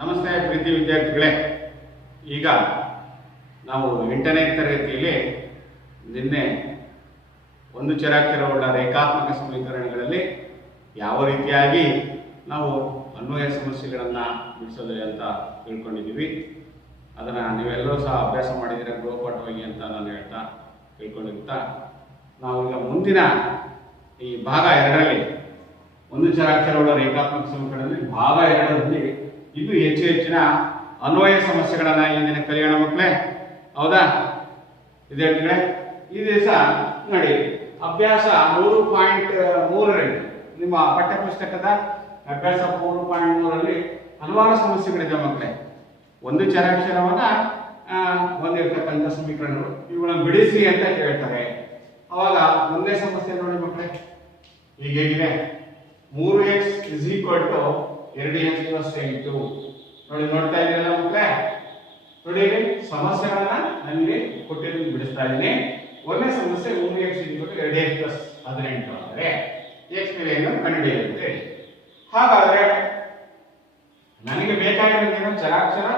ನಮಸ್ತೆ ಪ್ರೀತಿ ವಿದ್ಯಾರ್ಥಿಗಳೇ, ಈಗ ನಾವು 8ನೇ ತರಗತಿಯಲ್ಲಿ ನಿನ್ನೆ ಒಂದು ಚರಾಕ್ಷರವುಳ್ಳ ರೇಖಾತ್ಮಕ ಸಮೀಕರಣಗಳಲ್ಲಿ ಯಾವ ರೀತಿಯಾಗಿ ನಾವು ಅನ್ವಯ ಸಮಸ್ಯೆಗಳನ್ನು ಬಿಡಿಸೋದು ಅಂತ ತಿಳ್ಕೊಂಡಿದ್ದೀವಿ. ಅದನ್ನು ನೀವೆಲ್ಲರೂ ಸಹ ಅಭ್ಯಾಸ ಮಾಡಿದರೆ ಗೃಹಪಾಠವಾಗಿ ಅಂತ ನಾನು ಹೇಳ್ತಾ ತಿಳ್ಕೊಂಡಿರ್ತಾ ನಾವು ಈಗ ಮುಂದಿನ ಈ ಭಾಗ 2ರಲ್ಲಿ ಒಂದು ಚರಾಕ್ಷರವುಳ್ಳ ರೇಖಾತ್ಮಕ ಸಮೀಕರಣದಲ್ಲಿ ಭಾಗ 2ರಲ್ಲಿ ಇದು ಹೆಚ್ಚಿನ ಅನ್ವಯ ಸಮಸ್ಯೆಗಳನ್ನ ಈ ದಿನ ಕಲಿಯೋಣ ಮಕ್ಕಳೇ. ಹೌದಾ ವಿದ್ಯಾರ್ಥಿಗಳೇ? ಈ ದಿವಸ ನೋಡಿ ಅಭ್ಯಾಸ 3.3ರಲ್ಲಿ ನಿಮ್ಮ ಪಠ್ಯಪುಸ್ತಕದ ಅಭ್ಯಾಸ 3.3ರಲ್ಲಿ ಹಲವಾರು ಸಮಸ್ಯೆಗಳಿದೆ ಮಕ್ಕಳೇ. ಒಂದು ಚರಾಕ್ಷರವನ್ನ ಹೊಂದಿರತಕ್ಕಂಥ ಸಮೀಕರಣಗಳು ಇವುಗಳನ್ನು ಬಿಡಿಸಿ ಅಂತ ಕೇಳ್ತಾರೆ. ಅವಾಗ ಒಂದೇ ಸಮಸ್ಯೆ ನೋಡಿ ಮಕ್ಕಳೇ, ಈಗ ಹೇಗಿದೆ 3x = 2x + 8. ನೋಡಿ ನೋಡ್ತಾ ಇದ್ದೀರಲ್ಲ ಮಕ್ಕಳೇ, ನೋಡಿ ಸಮಸ್ಯೆಗಳನ್ನ ನನಗೆ ಕೊಟ್ಟಿದ್ದು ಬಿಡಿಸ್ತಾ ಇದ್ದೀನಿ. ಒಂದನೇ ಸಮಸ್ಯೆ 3x = 2x + 18 ಅಂದರೆ x ಬೆಲೆಯನ್ನು ಕಂಡುಹಿಡಿಯುತ್ತೆ. ಹಾಗಾದ್ರೆ ನನಗೆ ಬೇಕಾಗಿರೋದೇನು ಚರಾಕ್ಷರ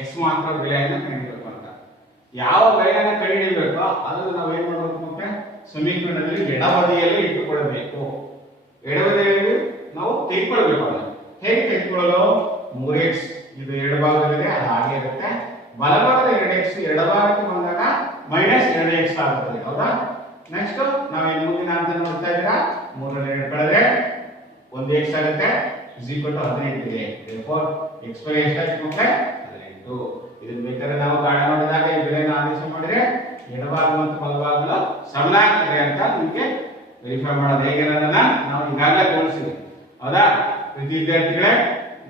x ಮಾತ್ರ ಬೆಲೆಯನ್ನು ಕಂಡುಹಿಡಿಯಬೇಕು ಅಂತ. ಯಾವ ಬೆಲೆಯನ್ನು ಕಂಡುಹಿಡಿಯಬೇಕೋ ಅದನ್ನು ನಾವು ಏನು ಮಾಡಬೇಕು ಮಕ್ಕಳೇ, ಸಮೀಕರಣದಲ್ಲಿ ಎಡಬದಿಯಲ್ಲಿ ಇಟ್ಟುಕೊಳ್ಳಬೇಕು. ಎಡಬದಿಯಲ್ಲಿ ನಾವು ತೆಗೆದುಕೊಳ್ಳಬೇಕು. ಅದನ್ನು ಹೇಗೆ ತೆಗೆದುಕೊಳ್ಳಲು? 3x ಇದು ಎಡಭಾಗದಲ್ಲಿದೆ, ಅದು ಹಾಗೆ ಇರುತ್ತೆ. ಬಲಭಾಗದ 2x ಎಡಭಾಗಕ್ಕೆ ಬಂದಾಗ -2x ಆಗುತ್ತದೆ. ಹೌದಾ? ನೆಕ್ಸ್ಟ್ ನಾವೇನು ಮುಂದಿನ ಅಂತ ನೋಡ್ತಾ ಇದ್ದೀರಾ, 3ರಲ್ಲಿ 2 ಕಳೆದ್ರೆ 1x ಆಗುತ್ತೆ, = 18 ಇದೆ. therefore x ಬೆಲೆ ಎಷ್ಟಾಗುತ್ತೆ ಮಕ್ಕಳೇ? 18. ಇದನ್ನ ಬೇಕಾದ್ರೆ ನಾವು ಕಾರಣ ಮಾಡಿದಾಗ ಈ ಬೆಲೆಯನ್ನು ಆದೇಶ ಮಾಡಿದ್ರೆ ಎಡಭಾಗ ಮತ್ತು ಬಲಭಾಗಗಳು ಸಮನಾಗ್ತದೆ ಅಂತ ನಿಮಗೆ ವೆರಿಫೈ ಮಾಡೋದು ಹೇಗೆ ಅನ್ನೋದನ್ನ ನಾವು ಈಗಾಗಲೇ ತೋರಿಸಿದ್ವಿ. ಹೌದಾ ಪ್ರತಿ ವಿದ್ಯಾರ್ಥಿಗಳೇ?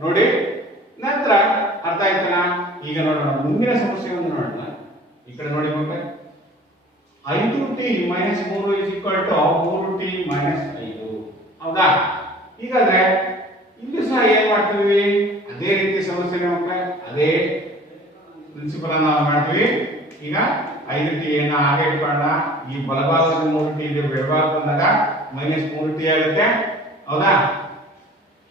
ನೋಡಿ ನಂತರ ಅರ್ಥ ಆಯ್ತನ? ಈಗ ನೋಡೋಣ ಮುಂದಿನ ಸಮಸ್ಯೆಯನ್ನು ನೋಡೋಣ. ಈ ಕಡೆ ನೋಡಿ ಮಕ್ಕಳೇ, 5t - 3 = 3t - 5. ಹೌದಾ? ಹೀಗಾದ್ರೆ ಇಲ್ಲಿ ಸಹ ಏನ್ ಮಾಡ್ತೀವಿ, ಅದೇ ರೀತಿ ಸಮಸ್ಯೆ ಮಕ್ಕಳೇ, ಅದೇ ಪ್ರಿನ್ಸಿಪಲ್ ಅನ್ನು ನಾವು ಮಾಡ್ತೀವಿ. ಈಗ 5t ಅನ್ನ ಹಾಗೆ ಇಟ್ಕೊಳ್ಳೋಣ. ಈ ಬಲಭಾಗದ 3t ಇದೆ, ಎಡಭಾಗ ಬಂದಾಗ -3t ಆಗುತ್ತೆ. ಹೌದಾ?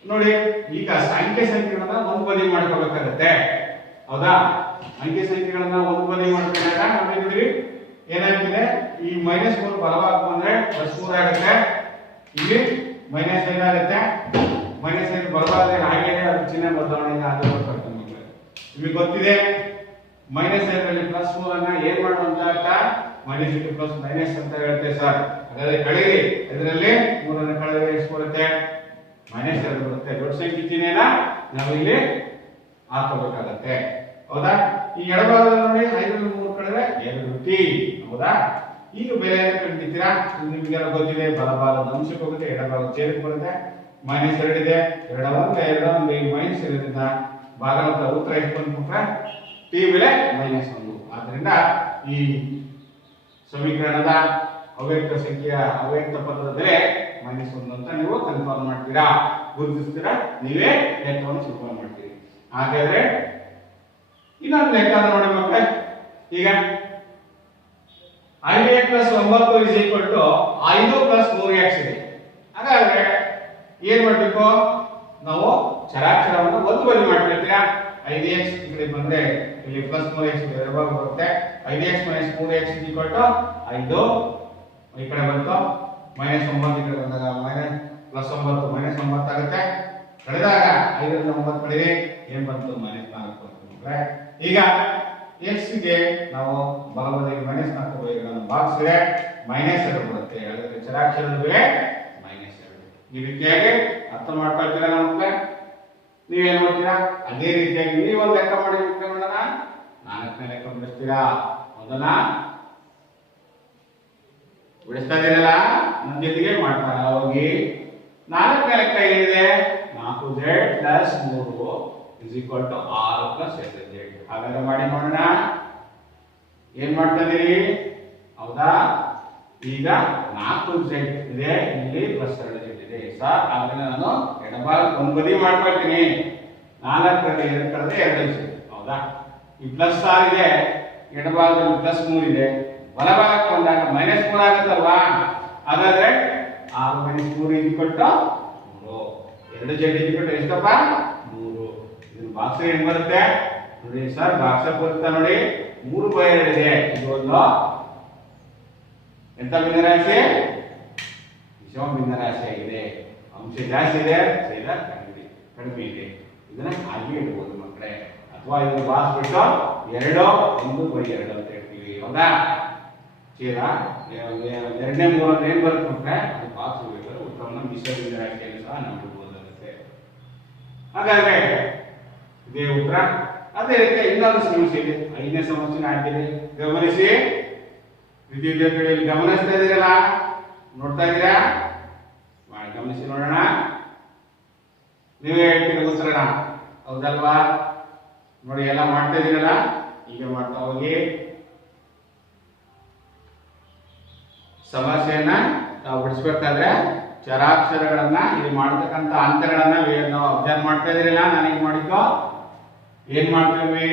ನೋಡಿ ಈಗ ಸಂಖ್ಯೆಗಳನ್ನ ಒಂದು ಬದಿ ಮಾಡ್ಕೋಬೇಕಾಗುತ್ತೆ. ಹೌದಾ? ಸಂಖ್ಯೆಗಳನ್ನ ಒಂದು ಬದಿ ಮಾಡ್ಕೊಂಡಾಗ ನೋಡಿ ಏನಾಗ್ತಿದೆ, ಈ -3 ಬಲಭಾಗ ಬಂದ್ರೆ +3 ಆಗುತ್ತೆ. ಇಲ್ಲಿ -5 ಆಗುತ್ತೆ. -5 ಬಲಭಾಗದಲ್ಲಿ ಹಾಗೆ ಅದು ಚಿಹ್ನೆ ಬದಲಾವಣೆ ಆಗಬೇಕು. ನಿಮಗೆ ಗೊತ್ತಿದೆ -5ರಲ್ಲಿ +3 ಅನ್ನ ಏನ್ ಮಾಡುವಂತ ಅರ್ಥ, -2 + ಮೈನಸ್ ಅಂತ ಹೇಳ್ತೇವೆ ಸರ್. ಹಾಗಾದ್ರೆ ಕಳೀರಿ, ಇದರಲ್ಲಿ 3 ಅನ್ನು ಕಳೆದ್ರೆ ಎಷ್ಟು ಬರುತ್ತೆ? -2 ಬರುತ್ತೆ. ದೊಡ್ಡ ಸಂಖ್ಯೆ ಚಿಹ್ನೆನ ನಾವು ಇಲ್ಲಿ ಹಾಕಬೇಕಾಗತ್ತೆ. ಹೌದಾ? ಈ ಎಡಭಾಗದಲ್ಲಿ ನೋಡಿ 5ರಲ್ಲಿ 3 ಕಳೆದ್ರೆ 2t. ಹೌದಾ? ಈಗ ಬೆಲೆ ಕಂಡಿದ್ದೀರಾ? ನಿಮಗೆ ಗೊತ್ತಿದೆ, ಬಲಭಾಗದ ಅಂಶಕ್ಕೆ ಹೋಗುತ್ತೆ, ಎಡಭಾಗದ ಛೇದಕ್ಕೆ ಬರುತ್ತೆ. -2 ಇದೆ, 2 -2 ಭಾಗಲಬ್ಧ ಉತ್ತರ ಎಷ್ಟು ಬಂದ್ಬಿಟ್ರೆ t ಬೆಲೆ -1. ಆದ್ದರಿಂದ ಈ ಸಮೀಕರಣದ ಅವ್ಯಕ್ತ ಸಂಖ್ಯೆಯ ಅವ್ಯಕ್ತ ಪದದ ಬೆಲೆ -1 ಅಂತ ನೀವು ಕನ್ಫರ್ಮ್ ಮಾಡ್ತೀರಾ, ಗುರುತಿಸ್ತೀರಾ, ನೀವೇ ಲೆಕ್ಕವನ್ನು ಶುರು ಮಾಡ್ತೀರಿ. ಹಾಗಾದ್ರೆ ಇನ್ನೊಂದು ಲೆಕ್ಕ ನೋಡಿ ಮಕ್ಕಳೇ. ಈಗ 5x + 9 = 5 + 3x ಇದೆ. ಹಾಗಾದ್ರೆ ಏನ್ ಮಾಡಬೇಕು, ನಾವು ಚರಾಕ್ಷರವನ್ನು ಒಂದು ಬದಿ ಮಾಡ್ಕೊಳ್ತೀರಾ. 5x ಈ ಕಡೆ ಬಂದ್ರೆ ಇಲ್ಲಿ +3x ಎಡಭಾಗ ಬರುತ್ತೆ. 5x - 3x = 5. ಈ ಕಡೆ ಬಂತು -9, ಈ ಕಡೆ ಬಂದಾಗ +9 -9 ಆಗುತ್ತೆ. ಕಳೆದಾಗ 5ರಿಂದ 9 ಕಳೆದ್ರೆ ಏನ್ ಬಂತು? -4 ಬಂತು. ಈಗ x ಗೆ ನಾವು ಬಲಬದಿಗೆ -4 ಭಾಗಿಸಿದ್ರೆ -2 ಬರುತ್ತೆ. ಹಾಗಾದ್ರೆ ಚರಾಕ್ಷರದ ಬೆಲೆ -2. ಈ ರೀತಿಯಾಗಿ ಅರ್ಥ ಮಾಡ್ಕೊಳ್ತೀರಾ ನಮ್ಗೆ? ನೀವೇನ್ ಮಾಡ್ತೀರಾ? ಅದೇ ರೀತಿಯಾಗಿ ನೀವೊಂದು ಲೆಕ್ಕ ಮಾಡಿ ನೋಡೋಣ. 4ನೇ ಲೆಕ್ಕ ಬಿಡಿಸ್ತೀರಾ. ಅದನ್ನ ಬಿಡಿಸ್ತಾ ಇದೀರಲ್ಲ, ನನ್ನ ಜೊತೆಗೆ ಮಾಡ್ತಾ ಹೋಗಿ. 4ನೇ ಲೆಕ್ಕ ಏನಿದೆ? 4z + 3 = 6 + 2z. ಹಾಗಾದ್ರೆ ಮಾಡಿ ನೋಡೋಣ. ಏನ್ ಮಾಡ್ತಾ ಇದೀರಿ? ಹೌದಾ? ಈಗ 4z ಇದೆ, ಇಲ್ಲಿ +2z ಇದೆ ಸರ್. ಆದ್ರೆ ನಾನು ಎಡಭಾಗ ಒಂದು ಬದಿ ಮಾಡ್ಕೊಳ್ತೀನಿ. 4ರಲ್ಲಿ 2 ಕಳೆದ್ರೆ 2z. ಹೌದಾ? ಈ +6 ಇದೆ, ಎಡಭಾಗದಲ್ಲಿ +3 ಇದೆ, ಬಲಭಾಗಕ್ಕೆ ಬಂದಾಗ -3 ಆಗುತ್ತಲ್ವಾ? ಹಾಗಾದ್ರೆ 6 - 3 = 3. 2z = ಎಷ್ಟಪ್ಪ? 3. ಇದನ್ನ ಬಾಕ್ಸ್ ಹೆಂಗ್ ಬರುತ್ತೆ ನೋಡಿ ಸರ್, ಬಾಕ್ಸ್ ಬರುತ್ತೆ ನೋಡಿ, 3/2 ಇದೆ. ಇದು ಒಂದು ಎಂತ ಭಿನ್ನರಾಶಿ? ವಿಷಮ ಭಿನ್ನರಾಶಿ ಆಗಿದೆ. ಅಂಶ ಜಾಸ್ತಿ ಇದೆ, ಛೇದ ಕಡಿಮೆ ಇದೆ. ಇದನ್ನ ಹಾಗೆ ಇಡ್ಬೋದು ಮಕ್ಕಳೇ. ಅಥವಾ ಇದನ್ನು ಬಾಕ್ಸ್ ಬಿಟ್ಟು 2 1/2 ಅಂತ ಹೇಳ್ತೀವಿ. ಹೌದಾ? ಛೇದ ಎರಡನೇ ಮೂರನೇ ಏನ್ ಬರುತ್ತೆ ಮಕ್ಕಳೇ? ಅದು ಬಾಕ್ಸ್ ಬೇಕಾದ್ರೆ ಉತ್ತರವನ್ನು ಮಿಶ್ರ ಭಿನ್ನರಾಶಿಯಲ್ಲಿ ಸಹ ನಾವು ಇಡ್ಬೋದಾಗುತ್ತೆ. ಹಾಗಾದ್ರೆ ಇದೇ ಉತ್ತರ. ಅದೇ ರೀತಿ ಇನ್ನೊಂದು ಸಮಸ್ಯೆ ಇದೆ, 5ನೇ ಸಮಸ್ಯೆ ಹಾಕಿದೆ. ಗಮನಿಸಿ, ದ್ವಿತೀಯ ವಿದ್ಯಾರ್ಥಿಗಳಲ್ಲಿ ಗಮನಿಸ್ತಾ ಇದ್ದೀರಲ್ಲ, ನೋಡ್ತಾ ಇದ್ದೀರಾ? ಗಮನಿಸಿ ನೋಡೋಣ. ನೀವೇ ಹೇಳ್ತೀರ ಉತ್ತರನ, ಹೌದಲ್ವಾ? ನೋಡಿ ಎಲ್ಲ ಮಾಡ್ತಾ ಇದ್ದೀರಲ್ಲ, ಈಗ ಮಾಡ್ತಾ ಹೋಗಿ. ಸಮಸ್ಯೆಯನ್ನ ನಾವು ಬಿಡಿಸ್ಬೇಕಾದ್ರೆ ಚರಾಕ್ಷರಗಳನ್ನ ಇಲ್ಲಿ ಮಾಡತಕ್ಕಂಥ ಹಂತಗಳನ್ನ ನಾವು ಅಬ್ಸರ್ವ್ ಮಾಡ್ತಾ ಇದ್ದೀರಲ್ಲ. ನಾನೇನ್ ಮಾಡಿದ್ದು, ಏನ್ ಮಾಡ್ತೀವಿ?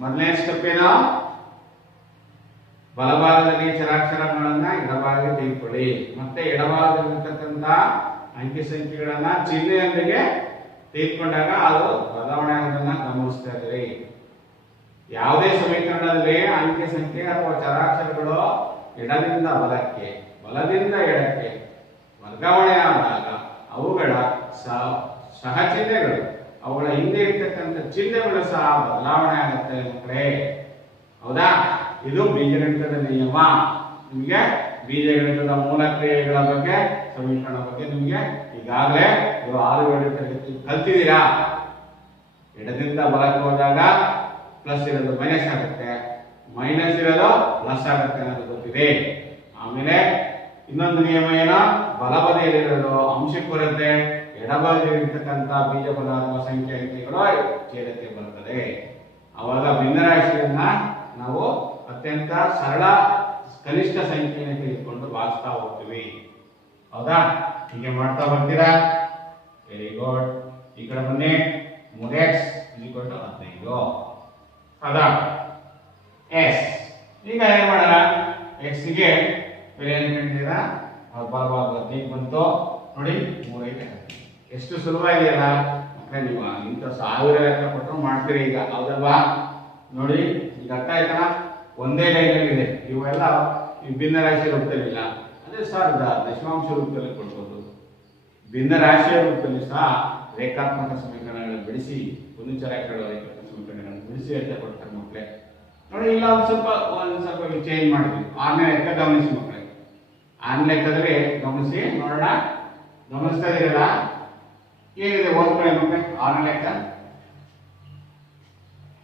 ಮೊದಲನೇ ಸ್ಟೆಪ್ ಏನು? ಬಲಭಾಗದಲ್ಲಿ ಚರಾಕ್ಷರಗಳನ್ನ ಎಡಭಾಗಕ್ಕೆ ತೆಗೆದುಕೊಳ್ಳಿ. ಮತ್ತೆ ಎಡಭಾಗದಲ್ಲಿರ್ತಕ್ಕಂಥ ಅಂಕಿ ಸಂಖ್ಯೆಗಳನ್ನ ಚಿಹ್ನೆಯೊಂದಿಗೆ ತೆಗೆದುಕೊಂಡಾಗ ಅದು ಬದಲಾವಣೆ ಆಗೋದನ್ನ ಗಮನಿಸ್ತಾ ಇದ್ದೀರಿ. ಯಾವುದೇ ಸಮೀಕರಣದಲ್ಲಿ ಅಂಕಿ ಸಂಖ್ಯೆ ಅಥವಾ ಚರಾಕ್ಷರಗಳು ಎಡದಿಂದ ಬಲಕ್ಕೆ, ಬಲದಿಂದ ಎಡಕ್ಕೆ ವರ್ಗಾವಣೆ ಆದಾಗ ಅವುಗಳ ಸಹಚಿಹ್ನೆಗಳು, ಅವುಗಳ ಹಿಂದೆ ಇರ್ತಕ್ಕಂಥ ಚಿಹ್ನೆಗಳು ಸಹ ಬದಲಾವಣೆ ಆಗುತ್ತೆ ಮಕ್ಕಳೇ. ಹೌದಾ? ಇದು ಬೀಜಗಣಿತದ ನಿಯಮ. ನಿಮಗೆ ಬೀಜಗಣಿತದ ಮೂಲ ಕ್ರಿಯೆಗಳ ಬಗ್ಗೆ, ಸಮೀಕರಣ ಬಗ್ಗೆ ನಿಮಗೆ ಈಗಾಗಲೇ 6 ತರಗತಿ ಕಲ್ತಿದ್ದೀರಾ. ಎಡದಿಂದ ಬಲಕ್ಕೆ ಹೋದಾಗ ಪ್ಲಸ್ ಇರೋದು ಮೈನಸ್ ಆಗುತ್ತೆ, ಮೈನಸ್ ಇರೋದು ಪ್ಲಸ್ ಆಗುತ್ತೆ ಅನ್ನೋದು ಗೊತ್ತಿದೆ. ಆಮೇಲೆ ಇನ್ನೊಂದು ನಿಯಮ ಏನೋ, ಬಲಬದಿಯಲ್ಲಿರೋದು ಅಂಶಕ್ಕೆ ಬರುತ್ತೆ, ಎಡಬದಿಯಲ್ಲಿರ್ತಕ್ಕಂಥ ಬೀಜ ಪದಾರ್ಥ ಸಂಖ್ಯೆ ಅಂಕಿಗಳು ಛೇದಕ್ಕೆ ಬರುತ್ತದೆ. ಅವಾಗ ಭಿನ್ನರಾಶಿಯನ್ನ ನಾವು ಅತ್ಯಂತ ಸರಳ ಕನಿಷ್ಠ ಸಂಖ್ಯೆಯನ್ನು ತೆಗೆದುಕೊಂಡು ಭಾಗಿಸ್ತಾ ಹೋಗ್ತೀವಿ. ಹೌದಾ? ಹೀಗೆ ಮಾಡ್ತಾ ಬರ್ತೀರಾ? Very good. ಈ ಕಡೆ ಬನ್ನಿ. 3x = 15. ಹೌದಾ? ಎಸ್. ಈಗ ಏನ್ ಮಾಡೋಣ? x ಗೆ ಬೆಲೆ ಏನು ಕಂಡಿದ್ದೀರಾ? ಬಲಭಾಗ 15 ಬಂತು ನೋಡಿ. 3 ಎಷ್ಟು ಸುಲಭ ಇದೆಯಲ್ಲ ಮಕ್ಕಳೇ. ನೀವು ಇಂಥ 1000 ಲೆಕ್ಕ ಕೊಟ್ಟರು ಮಾಡ್ತೀರಿ ಈಗ, ಹೌದಲ್ವಾ? ನೋಡಿ ಈಗ ಅರ್ಥ ಆಯ್ತಾ? ಒಂದೇ ಲೈನಲ್ಲಿ ಇದೆ. ಇವೆಲ್ಲ ಭಿನ್ನ ರಾಶಿಯ ರೂಪದಲ್ಲಿಲ್ಲ. ಅದೇ ಸರ್ ದಶಮಾಂಶ ರೂಪದಲ್ಲಿ ಕೊಡ್ಬೋದು. ಭಿನ್ನ ರಾಶಿಯ ರೂಪದಲ್ಲಿ ಸಹ ರೇಖಾತ್ಮಕ ಸಮೀಕರಣಗಳನ್ನು ಬಿಡಿಸಿ, ಒಂದು ಚರಾಕ್ಷರ ರೇಖಾತ್ಮಕ ಸಮೀಕರಣಗಳನ್ನು ಬಿಡಿಸಿ ಅಂತ ಕೊಡ್ತಾರೆ ಮಕ್ಕಳೇ. ನೋಡಿ ಇಲ್ಲ ಒಂದು ಸ್ವಲ್ಪ ಚೇಂಜ್ ಮಾಡಿದ್ವಿ. 6ನೇ ಲೆಕ್ಕ ಗಮನಿಸಿ ಮಕ್ಕಳೇ. 6ನೇ ಲೆಕ್ಕದಲ್ಲಿ ಗಮನಿಸಿ ನೋಡೋಣ. ಗಮನಿಸ್ತಾ ಇದೀರಲ್ಲ, ಏನಿದೆ ಓದ್ಕೊಳ್ಳಿ ಮಕ್ಕಳೇ. 6ನೇ ಲೆಕ್ಕ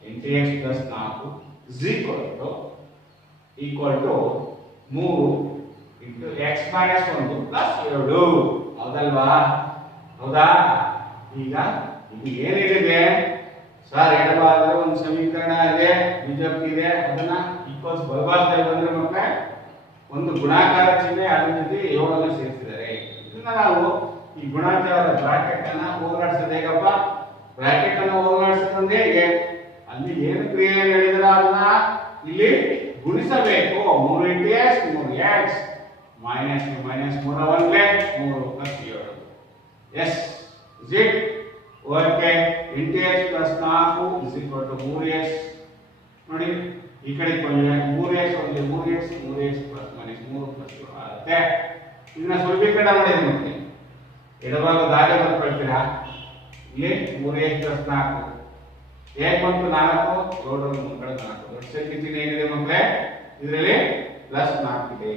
8x + 4 = 3 × x - 1 + 2. ಹೌದಲ್ವಾ? ಹೌದಾ? ಈಗ ಇದು ಏನಿದೆ ಸರ್, ಎಡಭಾಗದಲ್ಲಿ ಒಂದು ಸಮೀಕರಣ ಇದೆ, ಬೀಜಕ್ಕೆ ಇದೆ, ಅದನ್ನ ಈಕ್ವಲ್ಸ್ ಬಲಭಾಗದಲ್ಲಿ ಬಂದ್ರೆ ಮಕ್ಕಳೇ ಒಂದು ಗುಣಾಕಾರ ಚಿಹ್ನೆ ಅದ್ರ ಜೊತೆ 7 ಅನ್ನು ಸೇರಿಸಿದ್ದಾರೆ. ಇದನ್ನ ನಾವು ಈ ಗುಣಾಕಾರದ ಬ್ರಾಕೆಟ್ ಅನ್ನ ಹೋಗಲಾಡಿಸೋದು ಹೇಗಪ್ಪ? ಬ್ರಾಕೆಟ್ ಅನ್ನು ಹೋಗಲಾಡಿಸೋದು ಹೇಗೆ? ಅಲ್ಲಿ ಏನು ಕ್ರಿಯೆ ಹೇಳಿದ್ರ ಅದನ್ನ ಇಲ್ಲಿ ಗುಣಿಸಬೇಕು. 3 × x 3x minus 3 1 3 + 7. Yes is it okay. × x + 4 = 3x. ನೋಡಿ ಈ ಕಡೆ ಬಂದ್ರೆ 3x ಒಂದು 3x 3x + -3 + 7 ಆಗುತ್ತೆ. ಇದನ್ನ ಸುಲಭೀಕರಣ ಮಾಡಿದ್ರೆ ಮತ್ತೆ ಎಡಭಾಗ ದಾರಿ ಬರ್ಕೊಳ್ತೀರಾ. ಇಲ್ಲಿ 3x + 4 ಹೇಗೆ ಬಂತು? 4 7 ಮುಂದ್ಗಡೆ 4 ದೊಡ್ಡ ಸಂಖ್ಯೆ ಚಿಹ್ನೆ ಏನಿದೆ ಮಕ್ಕಳೇ? ಇದರಲ್ಲಿ +4 ಇದೆ.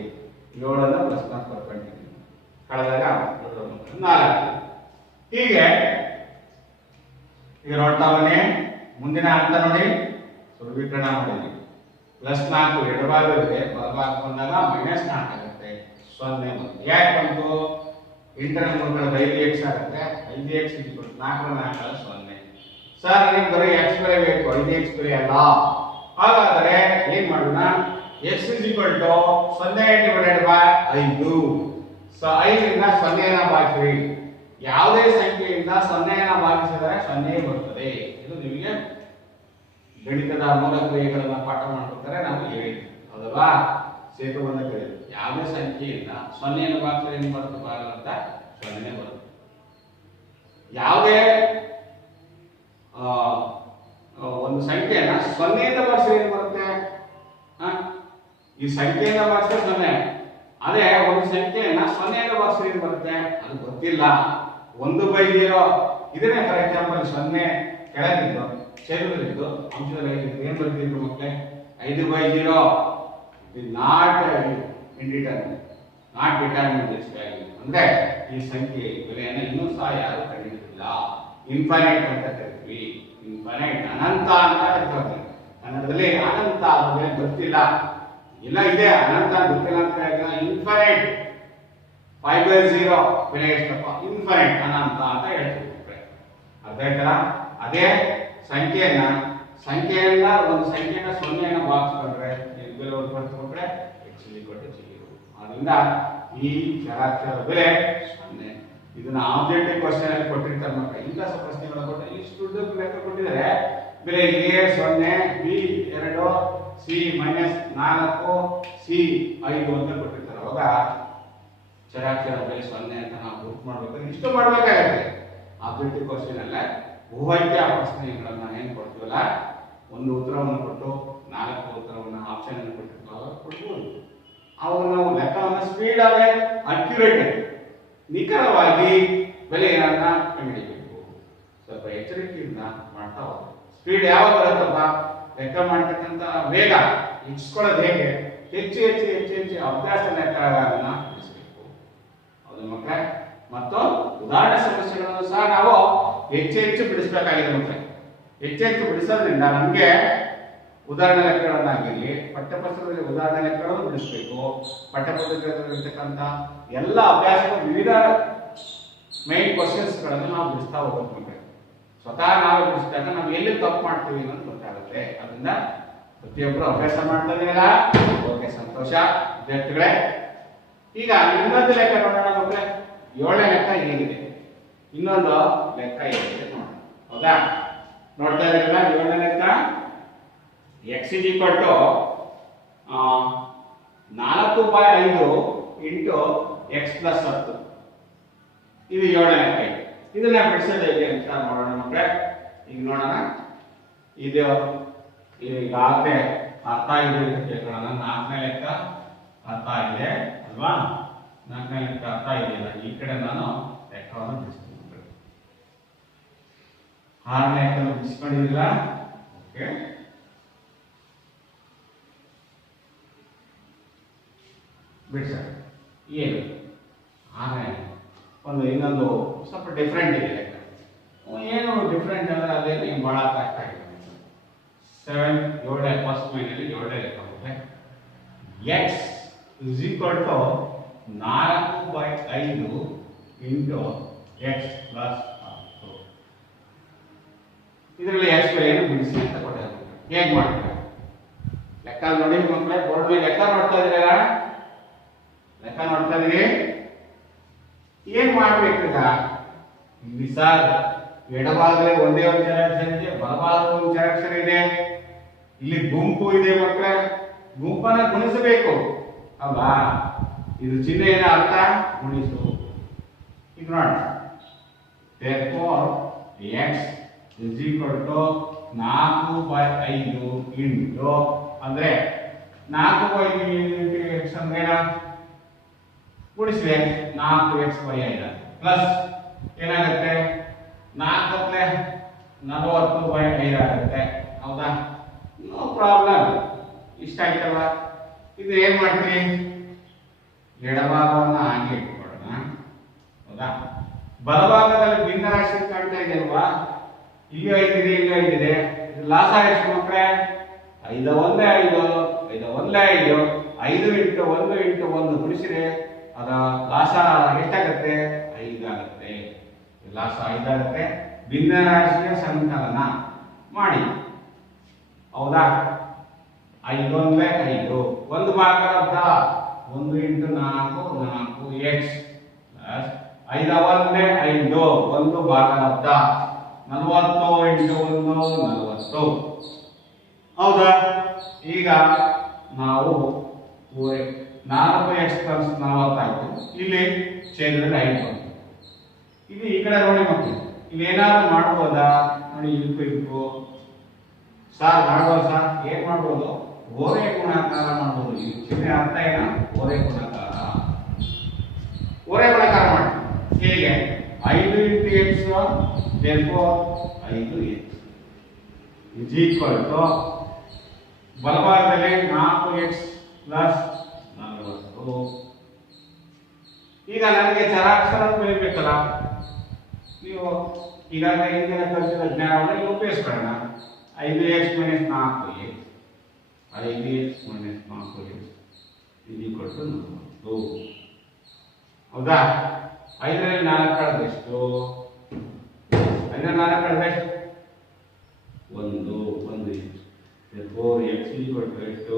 7 ಅನ್ನು +4 ಬರ್ಕೊಂಡಿದ್ದೀವಿ. ಕಳೆದಾಗ 4. ಹೀಗೆ ಈಗ ನೋಡ್ತಾ ಬನ್ನಿ. ಮುಂದಿನ ಹಂತ ನೋಡಿ, ಸುಲಭೀಕರಣ ಮಾಡಿದ್ವಿ. +4 ಎಡಭಾಗವಿದೆ, ಬಲಭಾಗ ಬಂದಾಗ -4 ಆಗುತ್ತೆ. 0 ಬಂತು. ಯಾಕೆ ಬಂತು? 8ರ ಮುಂದ್ಗಡೆ 5x ಆಗುತ್ತೆ. 5x = 4 ರ 4 0. ಸರ್ ನನಗೆ ಬರೀ x ಬೆಲೆ ಬೇಕು, 5x ಬೆಲೆ ಅಲ್ಲ. ಹಾಗಾದರೆ ಏನ್ ಮಾಡೋಣ? x = 0 / 5. ಸೊ 5ರಿಂದ 0ನ ಭಾಗಿಸಿ. ಯಾವುದೇ ಸಂಖ್ಯೆಯಿಂದ 0ನ ಭಾಗಿಸಿದರೆ 0 ಬರುತ್ತದೆ. ಇದು ನಿಮಗೆ ಗಣಿತದ ಮೂಲ ಕ್ರಿಯೆಗಳನ್ನ ಪಾಠ ಮಾಡ್ಕೊತಾರೆ, ನಾವು ಹೇಳಿದ್ವಿ ಹೌದಲ್ವಾ? ಸೇತುವನ್ನು ಕಲಿಯೋದು. ಯಾವುದೇ ಸಂಖ್ಯೆಯಿಂದ 0ನ ಭಾಗಿಸಿದ್ರೆ ಏನು ಬರುತ್ತೆ? ಭಾಗ ಅಂತ 0 ಬರುತ್ತೆ. ಯಾವುದೇ ಸೊನ್ನೆಯಿಂದ ಭಾಗಿಸಿದ್ರೆ ಏನು ಬರುತ್ತೆ? ಈ ಸಂಖ್ಯೆಯಿಂದ ಭಾಗಿಸಿದ್ರೆ 0. ಅದೇ ಒಂದು ಸಂಖ್ಯೆಯನ್ನ ಸೊನ್ನೆಯಿಂದ ಭಾಗಿಸಿದ್ರೆ ಏನು ಬರುತ್ತೆ? ಅದು ಗೊತ್ತಿಲ್ಲ. 1/0 ಇದನ್ನೇ ಫಾರ್ ಎಕ್ಸಾಂಪಲ್ 0 ಕೆಳಗಿದ್ದು ಛೇದದಲ್ಲಿದ್ದು ಅಂಶದಲ್ಲಿ ಏನು ಬರ್ತಿದ್ರು ಮಕ್ಕಳೇ? 5/0 it not indeterminate, not determinant this value. ಅಂದ್ರೆ ಈ ಸಂಖ್ಯೆ ಬೆಲೆಯನ್ನು ಇನ್ನೂ ಸಹ ಯಾರು ಕಂಡುಹಿಡಿದಿಲ್ಲ. ಇನ್ಫೈನೈಟ್ ಅಂತ ಕರಿತೀವಿ. ಇನ್ಫೈನೈಟ್ ಅನಂತ ಅಂತ ಕರಿತೀವಿ. ಕನ್ನಡದಲ್ಲಿ ಅನಂತ ಬೆಲೆ ಗೊತ್ತಿಲ್ಲ. ಇಲ್ಲ ಇದೆ ಅನಂತ ಗೊತ್ತಿಲ್ಲ ಅಂತ ಹೇಳಿದ್ರೆ ಇನ್ಫೈನೈಟ್ 5/0 ಬೆಲೆ ಎಷ್ಟಪ್ಪ? ಇನ್ಫೈನೈಟ್ ಅನಂತ ಅಂತ ಹೇಳ್ತೀವಿ. ಅರ್ಥ ಆಯ್ತಲ್ಲ? ಅದೇ ಸಂಖ್ಯೆಯನ್ನ ಒಂದು ಸಂಖ್ಯೆಯನ್ನ 0ನ ಭಾಗಿಸ್ಕೊಂಡ್ರೆ ಬೆಲೆ ಬರ್ಕೊಂಡ್ರೆ x = 0. ಅದರಿಂದ ಈ ಚರಾಕ್ಷರ ಬೆಲೆ 0. ಇದನ್ನ ಆಬ್ಜೆಕ್ಟಿವ್ ಕ್ವಶನ್ ಅಲ್ಲಿ ಕೊಟ್ಟಿರ್ತಾರೆ ಮಕ್ಕಳು. ಇಂಥ ಪ್ರಶ್ನೆಗಳ ಕೊಟ್ಟು ಇಷ್ಟು ದುಡ್ಡು ಲೆಕ್ಕ ಕೊಟ್ಟಿದ್ದಾರೆ. ಬೆಲೆ a 0, b 2, c -4, c 5 ಅಂತ ಕೊಟ್ಟಿರ್ತಾರೆ. ಅವಾಗ ಚರಾಕ್ಷರ ಬೆಲೆ 0 ಅಂತ ನಾವು ಗುರುತು ಮಾಡ್ಬೇಕಾದ್ರೆ ಇಷ್ಟು ಮಾಡ್ಬೇಕಾಗತ್ತೆ. ಆಬ್ಜೆಕ್ಟಿವ್ ಕ್ವಶನ್ ಅಲ್ಲ, ಊಹ್ಯ ಪ್ರಶ್ನೆಗಳನ್ನ ಏನ್ ಕೊಡ್ತೀವಲ್ಲ, ಒಂದು ಉತ್ತರವನ್ನು ಕೊಟ್ಟು 4 ಉತ್ತರವನ್ನು ಆಪ್ಷನ್ ಅನ್ನು ಕೊಡ್ಬೋದು. ಅವಾಗ ನಾವು ಲೆಕ್ಕವನ್ನು ಸ್ಪೀಡ್ ಆಗಿ ಅಕ್ಯುರೇಟ್ ನಿಖರವಾಗಿ ಬೆಲೆಯನ್ನ ಕಂಡುಹಿಡಿಯಬೇಕು. ಸ್ವಲ್ಪ ಎಚ್ಚರಿಕೆಯಿಂದ ಮಾಡ್ತಾ ಹೋಗ್ಬೇಕು. ಸ್ಪೀಡ್ ಯಾವಾಗ ಬರುತ್ತಪ್ಪ? ಲೆಕ್ಕ ಮಾಡ್ತಕ್ಕಂಥ ವೇಗ ಹೆಚ್ಚಿಸ್ಕೊಳ್ಳೋದು ಹೇಗೆ? ಹೆಚ್ಚು ಅಭ್ಯಾಸ ಲೆಕ್ಕಗಳನ್ನ ಬಿಡಿಸಬೇಕು. ಹೌದು ಮಕ್ಕಳೇ? ಮತ್ತು ಉದಾಹರಣೆ ಸಮಸ್ಯೆಗಳನ್ನು ಸಹ ನಾವು ಹೆಚ್ಚು ಬಿಡಿಸಬೇಕಾಗಿದೆ ಮಕ್ಕಳೇ. ಹೆಚ್ಚು ಬಿಡಿಸೋದ್ರಿಂದ ನಮಗೆ ಉದಾಹರಣೆ ಲೆಕ್ಕಗಳನ್ನಾಗಿರಲಿ, ಪಠ್ಯಪುಸ್ತಕದಲ್ಲಿ ಉದಾಹರಣೆ ಲೆಕ್ಕಗಳನ್ನು ಬಿಡಿಸಬೇಕು. ಪಠ್ಯಪುಸ್ತಕದಲ್ಲಿರ್ತಕ್ಕಂಥ ಎಲ್ಲ ಅಭ್ಯಾಸಗಳು ವಿವಿಧ ಮೈನ್ ಕ್ವಶನ್ಸ್ಗಳನ್ನು ನಾವು ಬಿಡಿಸ್ತಾ ಹೋಗ್ಬೇಕು ಮಕ್ಕಳೇ. ಸ್ವತಃ ನಾವು ಬಿಡಿಸಿದಾಗ ನಾವು ಎಲ್ಲಿ ತಪ್ಪು ಮಾಡ್ತೀವಿ ಅನ್ನೋದು ಗೊತ್ತಾಗುತ್ತೆ. ಅದರಿಂದ ಪ್ರತಿಯೊಬ್ಬರು ಅಭ್ಯಾಸ ಮಾಡ್ತಾ ಇದ್ದೀರಲ್ಲ, ಓಕೆ, ಸಂತೋಷ ವಿದ್ಯಾರ್ಥಿಗಳೇ. ಈಗ ಇನ್ನೊಂದು ಲೆಕ್ಕ ನೋಡೋಣ ಮಕ್ಕಳೇ. 7ನೇ ಲೆಕ್ಕ ಹೇಗಿದೆ? ಇನ್ನೊಂದು ಲೆಕ್ಕ ಹೇಗಿದೆ ನೋಡೋಣ. ಹೌದಾ? ನೋಡ್ತಾ ಇದ್ದೀರಲ್ಲ 7ನೇ ಲೆಕ್ಕ. x = 4/5 into x + 10. ಇದು 7ನೇ ಲೆಕ್ಕ. ಇದನ್ನ ಬಿಡಿಸೋದು ಹೇಗೆ ಅಂತ ನೋಡೋಣ ಮಕ್ಕಳೇ. ಈಗ ನೋಡೋಣ. ಇದು ಈಗಾಗಲೇ ಅರ್ಥ ಆಗಿದೆ ಅಂತ ಕೇಳ್ಕೊಳ್ಳೋಣ. 4ನೇ ಲೆಕ್ಕ ಅರ್ಥ ಆಗಿದೆ ಅಲ್ವಾ? 4ನೇ ಲೆಕ್ಕ ಅರ್ಥ ಇದೆಯಲ್ಲ, ಈ ಕಡೆ ನಾನು ಲೆಕ್ಕವನ್ನು ಬಿಡಿಸ್ತೀನಿ. 6ನೇ ಲೆಕ್ಕ ಬಿಡಿಸ್ಕೊಂಡಿಲ್ಲ. ಓಕೆ, ಬಿಡಿಸ ಏನು 6ನೇ ಒಂದು ಇನ್ನೊಂದು ಸ್ವಲ್ಪ ಡಿಫ್ರೆಂಟ್ ಇದೆ ಲೆಕ್ಕ. ಏನು ಡಿಫ್ರೆಂಟ್ ಅಂದ್ರೆ ಅದೇನು ಬಹಳ ಕಷ್ಟ ಆಗಿದೆ. 7 ಫಸ್ಟ್ ಮೈನಲ್ಲಿ 7ನೇ ಲೆಕ್ಕ ಬರುತ್ತೆ. x = 4/5 into x + 10. ಇದರಲ್ಲಿ x ಏನು ಬಿಡಿಸಿ ಅಂತ ಕೊಟ್ಟಿದ್ದಾರೆ. ಹೇಗೆ ಮಾಡ್ತಾರೆ ಲೆಕ್ಕ ನೋಡಿ ಮಕ್ಕಳೇ. ಬೋರ್ಡ್ ಮೇಲೆ ಲೆಕ್ಕ ನೋಡ್ತಾ ಇದ್ದೀರಾ? ಲೆಕ್ಕ ನೋಡ್ತಾ ಇದೀರಿ? ಏನ್ ಮಾಡ್ಬೇಕೀಗ? ಇಲ್ಲಿ ಸರ್ ಎಡಭಾಗದಲ್ಲಿ ಒಂದೇ ಒಂದು ಚರಾಕ್ಷರ ಇದೆ, ಬಲಭಾಗದಲ್ಲಿ ಒಂದು ಚರಾಕ್ಷರ ಇದೆ. ಇಲ್ಲಿ ಗುಂಪು ಇದೆ ಮಕ್ಕಳೇ. ಗುಂಪನ್ನ ಗುಣಿಸಬೇಕು ಅಲ್ವಾ? ಇದು ಚಿಹ್ನೆ ಏನ ಅರ್ಥ? ಗುಣಿಸು. ಈಗ ನೋಡಿ, therefore x = 4/5 ಇಂಟು ಅಂದ್ರೆ 4/5 ಇಂಟು x ಅಂದ್ರೆ ಗುಣಿಸಿದ್ರೆ 4x/5 ಪ್ಲಸ್ ಏನಾಗುತ್ತೆ? 4/40/5 ಆಗುತ್ತೆ. ಹೌದಾ? No problem. ಇಷ್ಟ ಆಯ್ತಲ್ಲ? ಇದು ಏನ್ ಮಾಡ್ತೀರಿ? ಎಡಭಾಗವನ್ನು ಹಾಗೆ ಇಟ್ಕೊಳ್ಳೋಣ. ಹೌದಾ? ಬಲಭಾಗದಲ್ಲಿ ಭಿನ್ನರಾಶಿ ಕಾಣ್ತಾ ಇದೆ ಅಲ್ವಾ? ಇಲ್ಲಿ 5 ಇದೆ, ಇಲ್ಲಿ 5 ಇದೆ. ಲಾಸ ಎಷ್ಟು ಮಕ್ಕಳೇ? 5 1 5 5 1 5 5 ಇಂಟು 1 ಇಂಟು 1 ಗುಣಿಸಿದ್ರೆ ಅದ ಲಾಸ ಎಷ್ಟಾಗುತ್ತೆ? 5 ಆಗುತ್ತೆ. ಲಾಸ 5 ಆಗುತ್ತೆ. ಭಿನ್ನರಾಶಿಯ ಸಂಕಲನ ಮಾಡಿ. ಹೌದಾ? 5 1 5 ಒಂದು ಭಾಗಲಬ್ಧ 1 ಇಂಟು 4 4x ಪ್ಲಸ್ 5 1 5 ಒಂದು ಭಾಗಲಬ್ಧ 40 ಇಂಟು 1 40. ಹೌದಾ? ಈಗ ನಾವು 4x ಪ್ಲಸ್ 40 ಆಯ್ತು. ಇಲ್ಲಿ ಛೇದದಲ್ಲಿ 5 ಬಂತು. ಇಲ್ಲಿ ಈ ಕಡೆ ನೋಡಿ ಮಕ್ಕಳು, ಇಲ್ಲಿ ಏನಾದ್ರು ಮಾಡ್ಬೋದಾ? ನೋಡಿ, ಇಲ್ಕು ಸರ್ ಮಾಡ್ಬೋದು ಸರ್, ಏನ್ ಮಾಡ್ಬೋದು? ಓರೆ ಗುಣಾಕಾರ ಮಾಡ್ಬೋದು. ಈ ಚಿಹ್ನೆ ಅರ್ಥ ಏನು? ಓರೆ ಗುಣಾಕಾರ. ಓರೆ ಗುಣಾಕಾರ ಮಾಡಿ ಹೇಗೆ? 5 into x, therefore 5x is equal to ಬಲಭಾಗದಲ್ಲಿ 4x ಪ್ಲಸ್ 40. ಈಗ ನನಗೆ ಚರಾಕ್ಷರ ಬೆಳಿಬೇಕಲ್ಲ, ನೀವು ಈಗಾಗಲೇ ಹಿಂದಿನ ಕಲಿಸಿದ ಜ್ಞಾನವನ್ನು ಉಪಯೋಗಿಸ್ಕೊಳ್ಳೋಣ. 5x minus 4x, 5x minus 4x is equal to 40. ಹೌದಾ? 5ರಲ್ಲಿ 4 ಕಳೆದಷ್ಟು? 5ರಲ್ಲಿ 4 ಕಳೆದಷ್ಟು? 1 1x. therefore x is equal to ಎಷ್ಟು?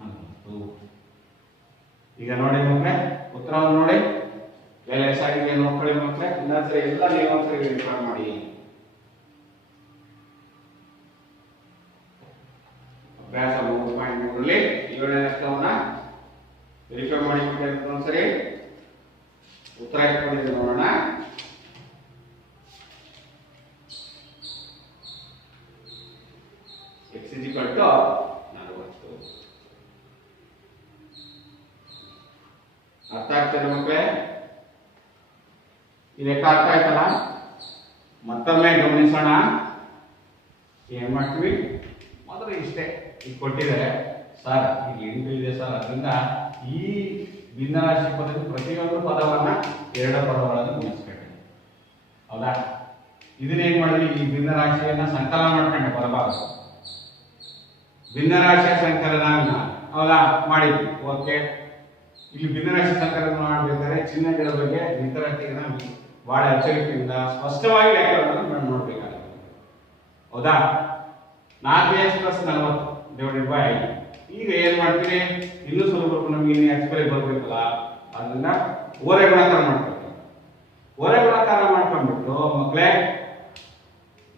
40. ಈಗ ನೋಡಿ ಮಕ್ಕಳೇ, ಉತ್ತರವನ್ನು ನೋಡಿ. ಎಲ್ಲ ಸಾರಿಗೆ ನೋಡ್ಕೊಳ್ಳಿ ಮಕ್ಕಳೇ. ಇನ್ನೊಂದ್ಸರಿ ಎಲ್ಲ ನೀವು ಒಂದ್ಸರಿ ವೆರಿಫೈ ಮಾಡಿ. ಅಭ್ಯಾಸ 3.3ರಲ್ಲಿ 7ನೇ ಅಷ್ಟವನ್ನ ವೆರಿಫೈ ಮಾಡಿ ಒಂದ್ಸರಿ. ಉತ್ತರ ಎಷ್ಟು ನೋಡೋಣ. x is equal to 40. ಅರ್ಥ ಆಗ್ತದೆ ಮಕ್ಕಳೇ? ಈ ಲೆಕ್ಕ ಅರ್ಥ ಆಯ್ತಲ್ಲ? ಮತ್ತೊಮ್ಮೆ ಗಮನಿಸೋಣ. ಏನ್ ಮಾಡ್ತೀವಿ? ಮೊದಲು ಇಷ್ಟೇ ಈಗ ಕೊಟ್ಟಿದ್ದಾರೆ ಸರ್, ಈಗ 8 ಇದೆ ಸರ್, ಅದರಿಂದ ಈ ಭಿನ್ನರಾಶಿ ಪದದ ಪ್ರತಿಯೊಂದು ಪದವನ್ನ 2 ಪದಗಳನ್ನು ಗುಣಿಸ್ಕೊಂಡೆ. ಹೌದಾ? ಇದನ್ನೇನ್ ಮಾಡಿದ್ವಿ? ಈ ಭಿನ್ನರಾಶಿಯನ್ನ ಸಂಕಲನ ಮಾಡ್ಕೊಂಡೆ ಬಲಭಾಗ. ಭಿನ್ನರಾಶಿಯ ಸಂಕಲನ ಹೌದಾ ಮಾಡಿದ್ವಿ. ಓಕೆ, ಇಲ್ಲಿ ಭಿನ್ನರಾಶಿ ಸಂಕಲನ ಮಾಡಬೇಕಾದ್ರೆ ಚಿಹ್ನೆಗಳ ಬಗ್ಗೆ ನಿಖರತೆಗೆ ನಾವು ಬಹಳ ಎಚ್ಚರಿಕೆಯಿಂದ ಸ್ಪಷ್ಟವಾಗಿ ಲೆಕ್ಕಗಳನ್ನು ನೋಡ್ಬೇಕಾಗುತ್ತೆ. ಹೌದಾ? 4x plus 40 divided by 5. ಈಗ ಏನ್ ಮಾಡ್ತೀವಿ? ಇನ್ನೂ ಸ್ವಲ್ಪ ನಮ್ಗೆ ಇನ್ನು ಎಕ್ಸ್ಪ್ರೆಸ್ ಬರ್ಬೇಕಲ್ಲ, ಅದನ್ನ ಓರೆ ಗುಣಾಕಾರ ಮಾಡ್ಕೊಳ್ತೀವಿ. ಓರೆ ಗುಣಾಕಾರ ಮಾಡ್ಕೊಂಡ್ಬಿಟ್ಟು ಮಕ್ಕಳೇ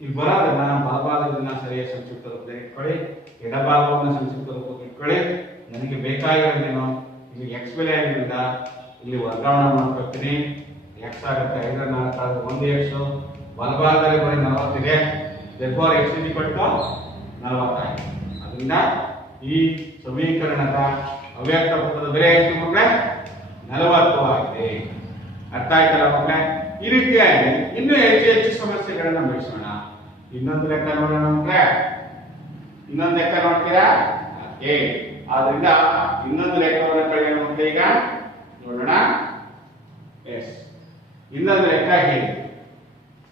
ಇಲ್ಲಿ ಬರೋದನ್ನ ಬಲಭಾಗದನ್ನ ಸರಿಯಾಗಿ ಸಂಕ್ಷಿಪ್ತ ರೂಪದಲ್ಲಿ ಇಟ್ಕೊಳ್ಳಿ, ಎಡಭಾಗವನ್ನು ಸಂಕ್ಷಿಪ್ತ ರೂಪಕ್ಕೆ ಇಟ್ಕೊಳ್ಳಿ. ನನಗೆ ಬೇಕಾಗಿರೋದೇನು? ಇಲ್ಲಿ ಎಕ್ಸ್ ಬೆಲೆ ಆಗಿದ್ದರಿಂದ ಇಲ್ಲಿ ವರ್ಗಾವಣೆ ಮಾಡ್ಕೊಳ್ತೀನಿ. ಎಕ್ಸ್ ಆಗುತ್ತೆ 5ರ 4 1x, ಬಲಭಾಗದಲ್ಲಿ ಬರೀ 40 ಇದೆ. therefore x is equal to 40. ಅದರಿಂದ ಈ ಸಮೀಕರಣದ ಅವ್ಯಕ್ತ ಪದದ ಬೆಲೆ ಎಷ್ಟು ಮಕ್ಕಳೇ? 40 ಆಗಿದೆ. ಅರ್ಥ ಆಯ್ತಲ್ಲ ಮಕ್ಕಳೇ? ಈ ರೀತಿಯಾಗಿ ಇನ್ನೂ ಹೆಚ್ಚು ಸಮಸ್ಯೆಗಳನ್ನ ಬಿಡಿಸೋಣ. ಇನ್ನೊಂದು ಲೆಕ್ಕ ನೋಡೋಣ ಮಕ್ಕಳೇ. ಇನ್ನೊಂದು ಲೆಕ್ಕ ನೋಡ್ತೀರಾ? ಓಕೆ, ಆದ್ರಿಂದ ಇನ್ನೊಂದು ಲೆಕ್ಕವನ್ನು ಕಳೆಯೋಣ ಮಕ್ಕಳೇ. ಈಗ ನೋಡೋಣ. ಎಸ್, ಇನ್ನೊಂದು ಲೆಕ್ಕ ಹೇಗೆ?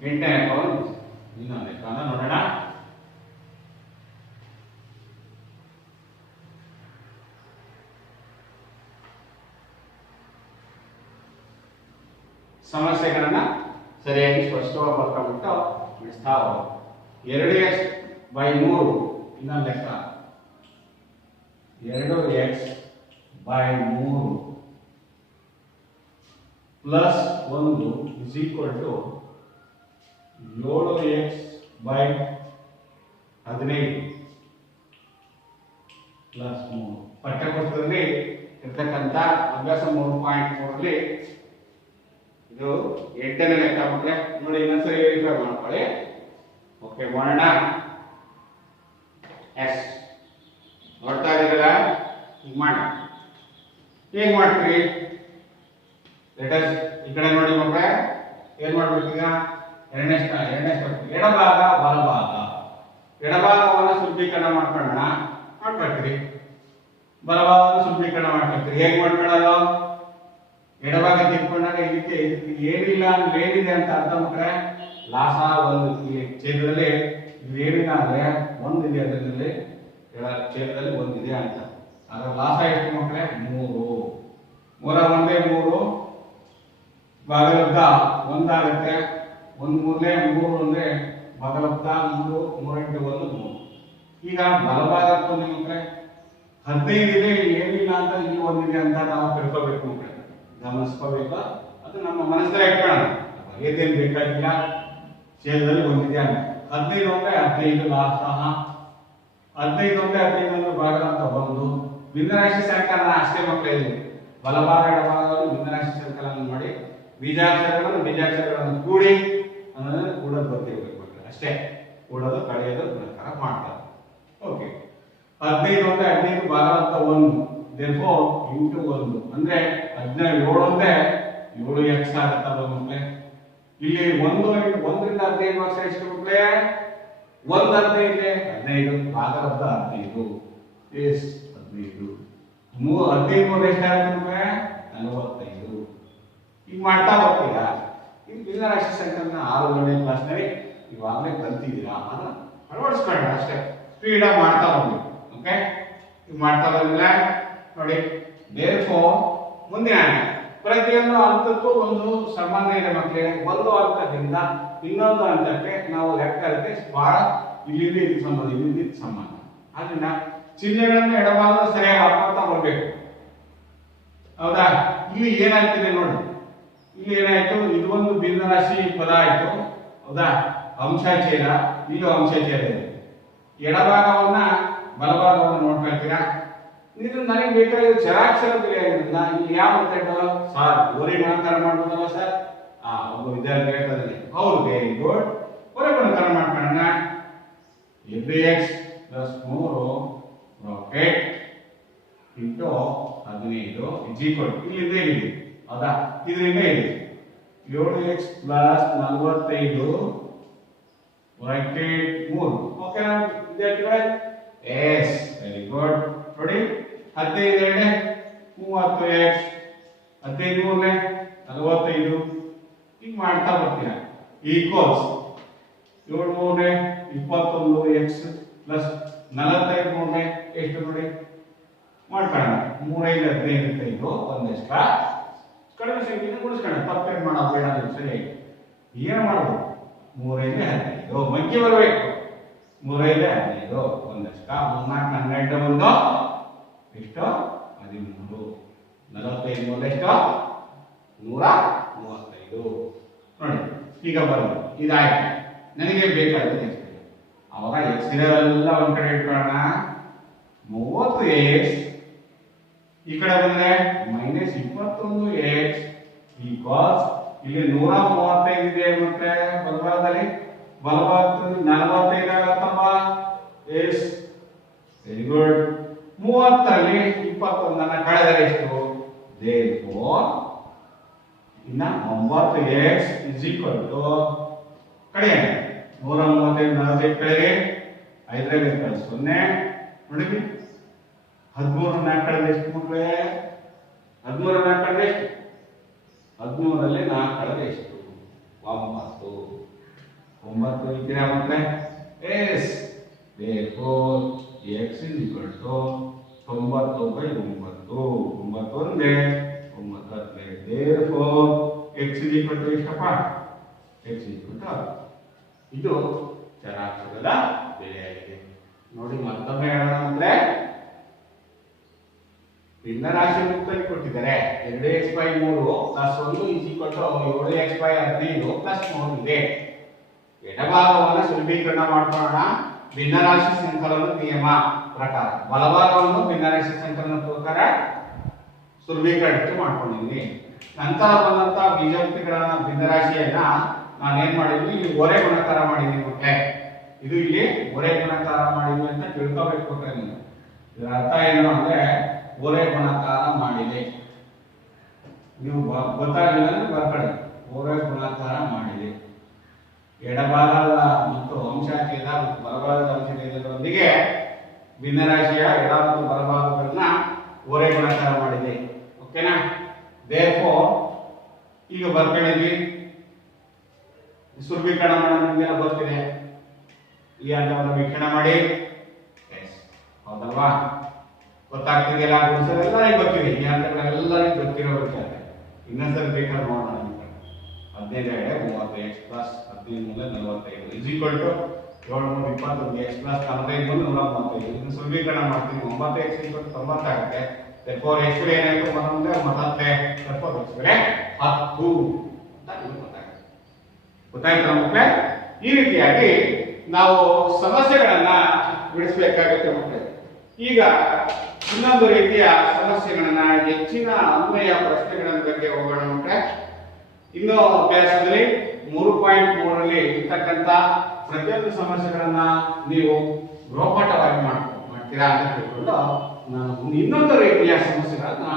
8ನೇ ಲೆಕ್ಕವನ್ನು ಇನ್ನೊಂದು ಲೆಕ್ಕವನ್ನು ನೋಡೋಣ. ಸಮಸ್ಯೆಗಳನ್ನ ಸರಿಯಾಗಿ ಸ್ಪಷ್ಟವಾಗಿ ಬರ್ಕೊಂಡ್ಬಿಟ್ಟು ಬಿಡಿಸ್ತಾ ಹೋಗೋದು. 2x/3 ಇನ್ನೊಂದು ಲೆಕ್ಕ. 2x/3 plus 1 is equal to 7x/15 plus 3. ಪಠ್ಯಪುಸ್ತಕದಲ್ಲಿ ಇರ್ತಕ್ಕಂಥ ಅಭ್ಯಾಸ 3.3ರಲ್ಲಿ ಇದು 8ನೇ ಲೆಕ್ಕ ಮಕ್ಕಳೇ. ನೋಡಿ ಇನ್ನೊಂದ್ಸರಿ ವೆರಿಫೈ ಮಾಡ್ಕೊಳ್ಳಿ. ಓಕೆ ಮಾಡೋಣ. ಎಸ್, ನೋಡ್ತಾ ಇದ್ದೀರಲ್ಲ? ಈಗ ಮಾಡಿ. ಹೇಗೆ ಮಾಡ್ತೀವಿ? ಲೆಟರ್ಸ್ ಈ ಕಡೆ ನೋಡಿ ಮಕ್ಕಳೇ. ಏನ್ ಮಾಡ್ಬೇಕು ಈಗ? ಎರಡನೇ ಸ್ಟೆಪ್ ಎಡಭಾಗ ಬಲಭಾಗ. ಎಡಭಾಗವನ್ನು ಶುದ್ಧೀಕರಣ ಮಾಡ್ಕೊಳ್ತೀರಿ, ಬಲಭಾಗವನ್ನು ಶುದ್ಧೀಕರಣ ಮಾಡ್ಕೊಳ್ತೀರಿ. ಹೇಗೆ ಮಾಡ್ಕೊಳ್ಳೋದು? ಎಡಭಾಗ ತಿಳ್ಕೊಂಡಾಗ ಇದಕ್ಕೆ ಏನಿಲ್ಲ ಅಂದ್ರೆ ಏನಿದೆ ಅಂತ ಅರ್ಥ ಮಕ್ಕಳೇ. ಲಾಸ ಒಂದು ಛೇದದಲ್ಲಿ ಏನಿಲ್ಲ ಅಂದ್ರೆ ಒಂದಿದೆ, ಅದರಲ್ಲಿ ಛೇದದಲ್ಲಿ ಒಂದಿದೆ ಅಂತ. ಅದರ ಲಾಸ ಎಷ್ಟು ಮಕ್ಕಳೇ? 3. 3 ಒಂದೇ 3 ಭಾಗಲಬ್ಧ 1 ಆಗುತ್ತೆ. 1 ಮೂರನೇ 3 ಅಂದ್ರೆ ಭಾಗಲಬ್ಧ 3 3 × 1 3. ಈಗ ಬಲಭಾಗ ಮಕ್ಕಳೇ 15 ಇದೆ, ಏನಿಲ್ಲ ಅಂತ ಇಲ್ಲಿ ಒಂದಿದೆ ಅಂತ ನಾವು ತಿಳ್ಕೋಬೇಕು ಮಕ್ಕಳೇ, ಗಮನಿಸ್ಕೋಬೇಕು. ಅದು ನಮ್ಮ ಮನಸ್ಸಲ್ಲಿ ಇಟ್ಕೊಳ್ಳೋಣ. ಏನೇನು ಬೇಕಾಗಿಲ್ಲ, ಛೇದದಲ್ಲಿ ಒಂದಿದೆ ಅಂತ. 15 ಅಂದ್ರೆ 15 ಲಾಸ, 15 ಅಂದ್ರೆ 15 ಭಾಗಲಬ್ಧ 1. ಭಿನ್ನರಾಶಿ ಸಂಕಲನ ಅಷ್ಟೇ ಮಕ್ಕಳೇ. ಇದು ಬಲಭಾಗ ಎಡಭಾಗವನ್ನು ಭಿನ್ನರಾಶಿ ಸಂಕಲನ ಮಾಡಿ ಬೀಜಾಕ್ಷರಗಳನ್ನು ಕೂಡಿ ಅನ್ನೋದನ್ನ ಕೂಡೋದು ಬರ್ತಿರ್ಬೇಕು ಮಕ್ಕಳೇ. ಅಷ್ಟೇ, ಕೂಡೋದು ಕಳೆಯೋದು ಗುಣಾಕಾರ ಮಾಡ್ತಾರೆ. ಓಕೆ, 15 ಅಂದ್ರೆ 15 ಭಾಗಾಂತ 1, therefore ಇಂಟು 1 ಅಂದ್ರೆ 17 ಅಂದ್ರೆ 7x ಆಗುತ್ತಲ್ಲ ಮಕ್ಕಳೇ. ಇಲ್ಲಿ 1 ರಿಂದ 15 ವರ್ಷ ಎಷ್ಟು ಮಕ್ಕಳೇ? 1 ಅಂತ ಇದೆ 15 ಭಾಗಾಂತ 15 ಎಸ್ 15 15 ಎಷ್ಟಾಗುತ್ತೆ? 45. ಈಗ ಮಾಡ್ತಾ ಬರ್ತೀರಾ. ಈ ಭಿನ್ನರಾಶಿ ಸಂಖ್ಯೆಗಳನ್ನ 6ನೇ ಕ್ಲಾಸ್ನಲ್ಲಿ ಇವಾಗಲೇ ಕಲ್ತಿದ್ದೀರಾ, ಅದನ್ನ ಅಳವಡಿಸ್ಕೊಳ್ಳೋಣ ಅಷ್ಟೇ. ಸ್ಪೀಡಾಗಿ ಮಾಡ್ತಾ ಬಂದ್ವಿ. ಓಕೆ, ಈಗ ಮಾಡ್ತಾ ಬಂದಿಲ್ಲ ನೋಡಿ. therefore ಮುಂದಿನ ಪ್ರತಿಯೊಂದು ಹಂತಕ್ಕೂ ಒಂದು ಸಂಬಂಧ ಇದೆ ಮಕ್ಕಳೇ. ಒಂದು ಹಂತದಿಂದ ಇನ್ನೊಂದು ಹಂತಕ್ಕೆ ನಾವು ಲೆಕ್ಕಕ್ಕೆ ಬಹಳ ಇಲ್ಲಿಂದ ಇದು ಸಂಬಂಧ, ಇಲ್ಲಿಂದ ಇದು ಸಂಬಂಧ. ಅದನ್ನ ಚಿಹ್ನೆಗಳನ್ನು ಎಡಭಾಗದ ಸರಿಯಾಗಿ ಹಾಕೋತಾ ಬರಬೇಕು. ಹೌದಾ? ಇಲ್ಲಿ ಏನಾಗ್ತಿದೆ ನೋಡಿ, ಇಲ್ಲಿ ಏನಾಯ್ತು? ಇದು ಒಂದು ಭಿನ್ನರಾಶಿ ಪದ ಆಯ್ತು. ಹೌದಾ? ಅಂಶಛೇದ, ಇಲ್ಲೂ ಅಂಶಛೇದ ಇದೆ. ಎಡಭಾಗವನ್ನ ಬಲಭಾಗವನ್ನು ನೋಡ್ಕೊಳ್ತೀರಾ. ಇದು ನನಗೆ ಬೇಕಾಗಿರೋ ಚರಾಕ್ಷರ ಬೆಲೆ ಆಗಿರೋದ್ರಿಂದ ಇಲ್ಲಿ ಯಾವ ಮೆಥಡ್ ಸರ್ ಓರೆ ಗುಣಾಕಾರ ಮಾಡ್ಬೋದಲ್ಲ ಸರ್? ಒಬ್ಬ ವಿದ್ಯಾರ್ಥಿ ಹೇಳ್ತಾರೆ, ಹೌದು, ವೆರಿ ಗುಡ್, ಓರೆ ಗುಣಾಕಾರ ಮಾಡ್ಕೊಳ್ಳೋಣ. x + 3 ರಾಕೆಟ್ ಇಂಟು 15 ಇಲ್ಲಿಂದ ಇಲ್ಲಿ. ಹೌದಾ? ಇದರಿಂದ ಇಲ್ಲಿ 7x + 45 ರಾಕೆಟ್ 3. ಓಕೆ ವಿದ್ಯಾರ್ಥಿಗಳೇ? Yes, very good. ನೋಡಿ, 15 30x, 15 45 ಈಗ ಮಾಡ್ತಾ ಬರ್ತೀರಾ. ಈಕ್ವಲ್ಸ್ 7 21x ಪ್ಲಸ್ 45 ಎಷ್ಟು ನೋಡಿ ಮಾಡ್ಕೊಳ್ಳೋಣ. 3 5 15 ಒಂದೆಷ್ಟ ಕಡಿಮೆ ಸಂಖ್ಯೆನ ಗುಣಿಸ್ಕೊಳ್ಳೋಣ. ತಪ್ಪೇನು ಮಾಡೋದು ಬೇಡ, ಸರಿ. ಏನು ಮಾಡ್ಬೋದು? 3 5 15 ಮಂಕಿ ಬರಬೇಕು. 3 5 15 ಒಂದೆಷ್ಟ 3 4 12 ಒಂದು ಎಷ್ಟು 13 45 ಒಂದೆಷ್ಟು 135 ನೋಡಿ. ಈಗ ಬರೋದು ಇದಾಯ್ತು. ನನಗೆ ಬೇಕಾಗಿದೆ ಎಷ್ಟು? ಅವಾಗ ಎಕ್ಸ್ ಇರೋದೆಲ್ಲ ಒಂದ್ ಕಡೆ ಇಟ್ಕೊಳ್ಳೋಣ. 30x ಈ ಕಡೆ ಬಂದ್ರೆ -21x ಈಕ್ವಲ್ಸ್ ಇಲ್ಲಿ 135 ಇದೆ. ಮತ್ತೆ ಬಲಭಾಗದಲ್ಲಿ 45 ಆಗತ್ತಪ್ಪ. Yes, very good. 30ರಲ್ಲಿ 21 ಕಳೆದರೆ ಎಷ್ಟು? therefore ಇನ್ನ 9x ಕಡೆ 135 45 ಕಡೆಗೆ 5ರಲ್ಲಿ 0 ನೋಡಿ. 13 ಕಳೆದ ಎಷ್ಟು ಮಕ್ಕಳೇ? 13 ಕಳೆದ ಎಷ್ಟು? 13ರಲ್ಲಿ 4 ಕಳೆದ ಎಷ್ಟು? 9 ಇದ್ದೀರಾ ಮಕ್ಕಳೇ? ಎಸ್, therefore x = 90/9 9 ಒಂದೇ 9. therefore x ಎಷ್ಟಪ್ಪ? x ಇದು ಚರಾಕ್ಷರದ ಬೆಲೆಯಾಗಿದೆ. ನೋಡಿ, ಮತ್ತೊಮ್ಮೆ ಹೇಳೋಣ ಅಂದ್ರೆ ಭಿನ್ನರಾಶಿ ಮುಕ್ತಲ್ಲಿ ಕೊಟ್ಟಿದ್ದಾರೆ. 2x/3 + 1 7x/15 + 3 ಇದೆ. ಎಡಭಾಗವನ್ನು ಸುಲಭೀಕರಣ ಮಾಡ್ಕೊಳ್ಳೋಣ ಭಿನ್ನರಾಶಿ ಸಂಕಲನ ನಿಯಮ ಪ್ರಕಾರ. ಬಲಭಾಗವನ್ನು ಭಿನ್ನರಾಶಿ ಸಂಕಲನ ಪ್ರಕಾರ ಸುಲಭೀಕರಣಕ್ಕೆ ಮಾಡ್ಕೊಂಡಿದ್ದೀನಿ. ನಂತರ ಬಂದಂತ ಬೀಜಾಕ್ಷರಗಳನ್ನ ಭಿನ್ನರಾಶಿಯನ್ನ ನಾನೇನ್ ಮಾಡಿದ್ವಿ? ಇಲ್ಲಿ ಒರೆ ಗುಣಾಕಾರ ಮಾಡಿದ್ದೀನಿ ಮಕ್ಕಳೇ. ಇದು ಇಲ್ಲಿ ಒರೆ ಗುಣಾಕಾರ ಮಾಡಿದ್ವಿ ಅಂತ ತಿಳ್ಕೋಬೇಕು ನೀವು. ಇದರ ಅರ್ಥ ಏನು ಅಂದ್ರೆ ಒರೆ ಗುಣಾಕಾರ ಮಾಡಿದೆ. ನೀವು ಗೊತ್ತಾಗಲಿಲ್ಲ ಅಂದ್ರೆ ಬರ್ಕೊಳ್ಳಿ. ಒರೆ ಗುಣಾಕಾರ ಮಾಡಿದೆ. ಎಡಭಾಗದ ಮತ್ತು ಅಂಶಾಚೇದ ಮತ್ತು ಬಲಭಾಗದ ಅಂಶಾಚೇದಗಳೊಂದಿಗೆ ಭಿನ್ನರಾಶಿಯ ಎಡ ಮತ್ತು ಬಲಭಾಗಗಳನ್ನ ಒರೆ ಗುಣಾಕಾರ ಮಾಡಿದೆ. ಓಕೆನಾ? therefore ಈಗ ಬರ್ಕೊಂಡಿದ್ವಿ. ಸುಲಭೀಕರಣ ಮಾಡೋಣ, ನಿಮಗೆಲ್ಲ ಗೊತ್ತಿದೆ. ಈ ಹಂತವನ್ನು ವೀಕ್ಷಣೆ ಮಾಡಿ. ಎಸ್, ಹೌದಲ್ವಾ? ಗೊತ್ತಾಗ್ತಿದೆಯಲ್ಲ? ಗುಣಿಸೋದೆಲ್ಲ ಗೊತ್ತಿದೆ. ಈ ಹಂತಗಳೆಲ್ಲರಿಗೂ ಗೊತ್ತಿರೋ ವಿಚಾರ. ಇನ್ನೊಂದ್ಸರಿ ಬೇಕಾದ್ರೆ ನೋಡೋಣ. 15 30x ಪ್ಲಸ್ 15 45 7 3 21x ಪ್ಲಸ್ 45 135. ಇದನ್ನು ಸುಲಭೀಕರಣ ಮಾಡ್ತೀನಿ. 9x 90 ಆಗುತ್ತೆ. therefore x ಬೆಲೆ ಏನಾಯ್ತು? ಮತ್ತೆ therefore x ಬೆಲೆ 10 ಅಂತ ಗೊತ್ತಾಯ್ತಾ ಮಕ್ಕಳೇ? ಈ ರೀತಿಯಾಗಿ ನಾವು ಸಮಸ್ಯೆಗಳನ್ನ ಬಿಡಿಸಬೇಕಾಗುತ್ತೆ ಮಕ್ಕಳೇ. ಈಗ ಇನ್ನೊಂದು ರೀತಿಯ ಸಮಸ್ಯೆಗಳನ್ನ, ಹೆಚ್ಚಿನ ಅನ್ವಯ ಪ್ರಶ್ನೆಗಳ ಬಗ್ಗೆ ಹೋಗೋಣ ಮಕ್ಕಳೇ. ಇನ್ನು ಅಭ್ಯಾಸದಲ್ಲಿ 3.3ರಲ್ಲಿ ಇರ್ತಕ್ಕಂಥ ಪ್ರತಿಯೊಂದು ಸಮಸ್ಯೆಗಳನ್ನ ನೀವು ಗೃಹಪಾಠವಾಗಿ ಮಾಡ್ತೀರಾ ಅಂತ ತಿಳ್ಕೊಂಡು ನಾನು ಇನ್ನೊಂದು ರೀತಿಯ ಸಮಸ್ಯೆಗಳನ್ನ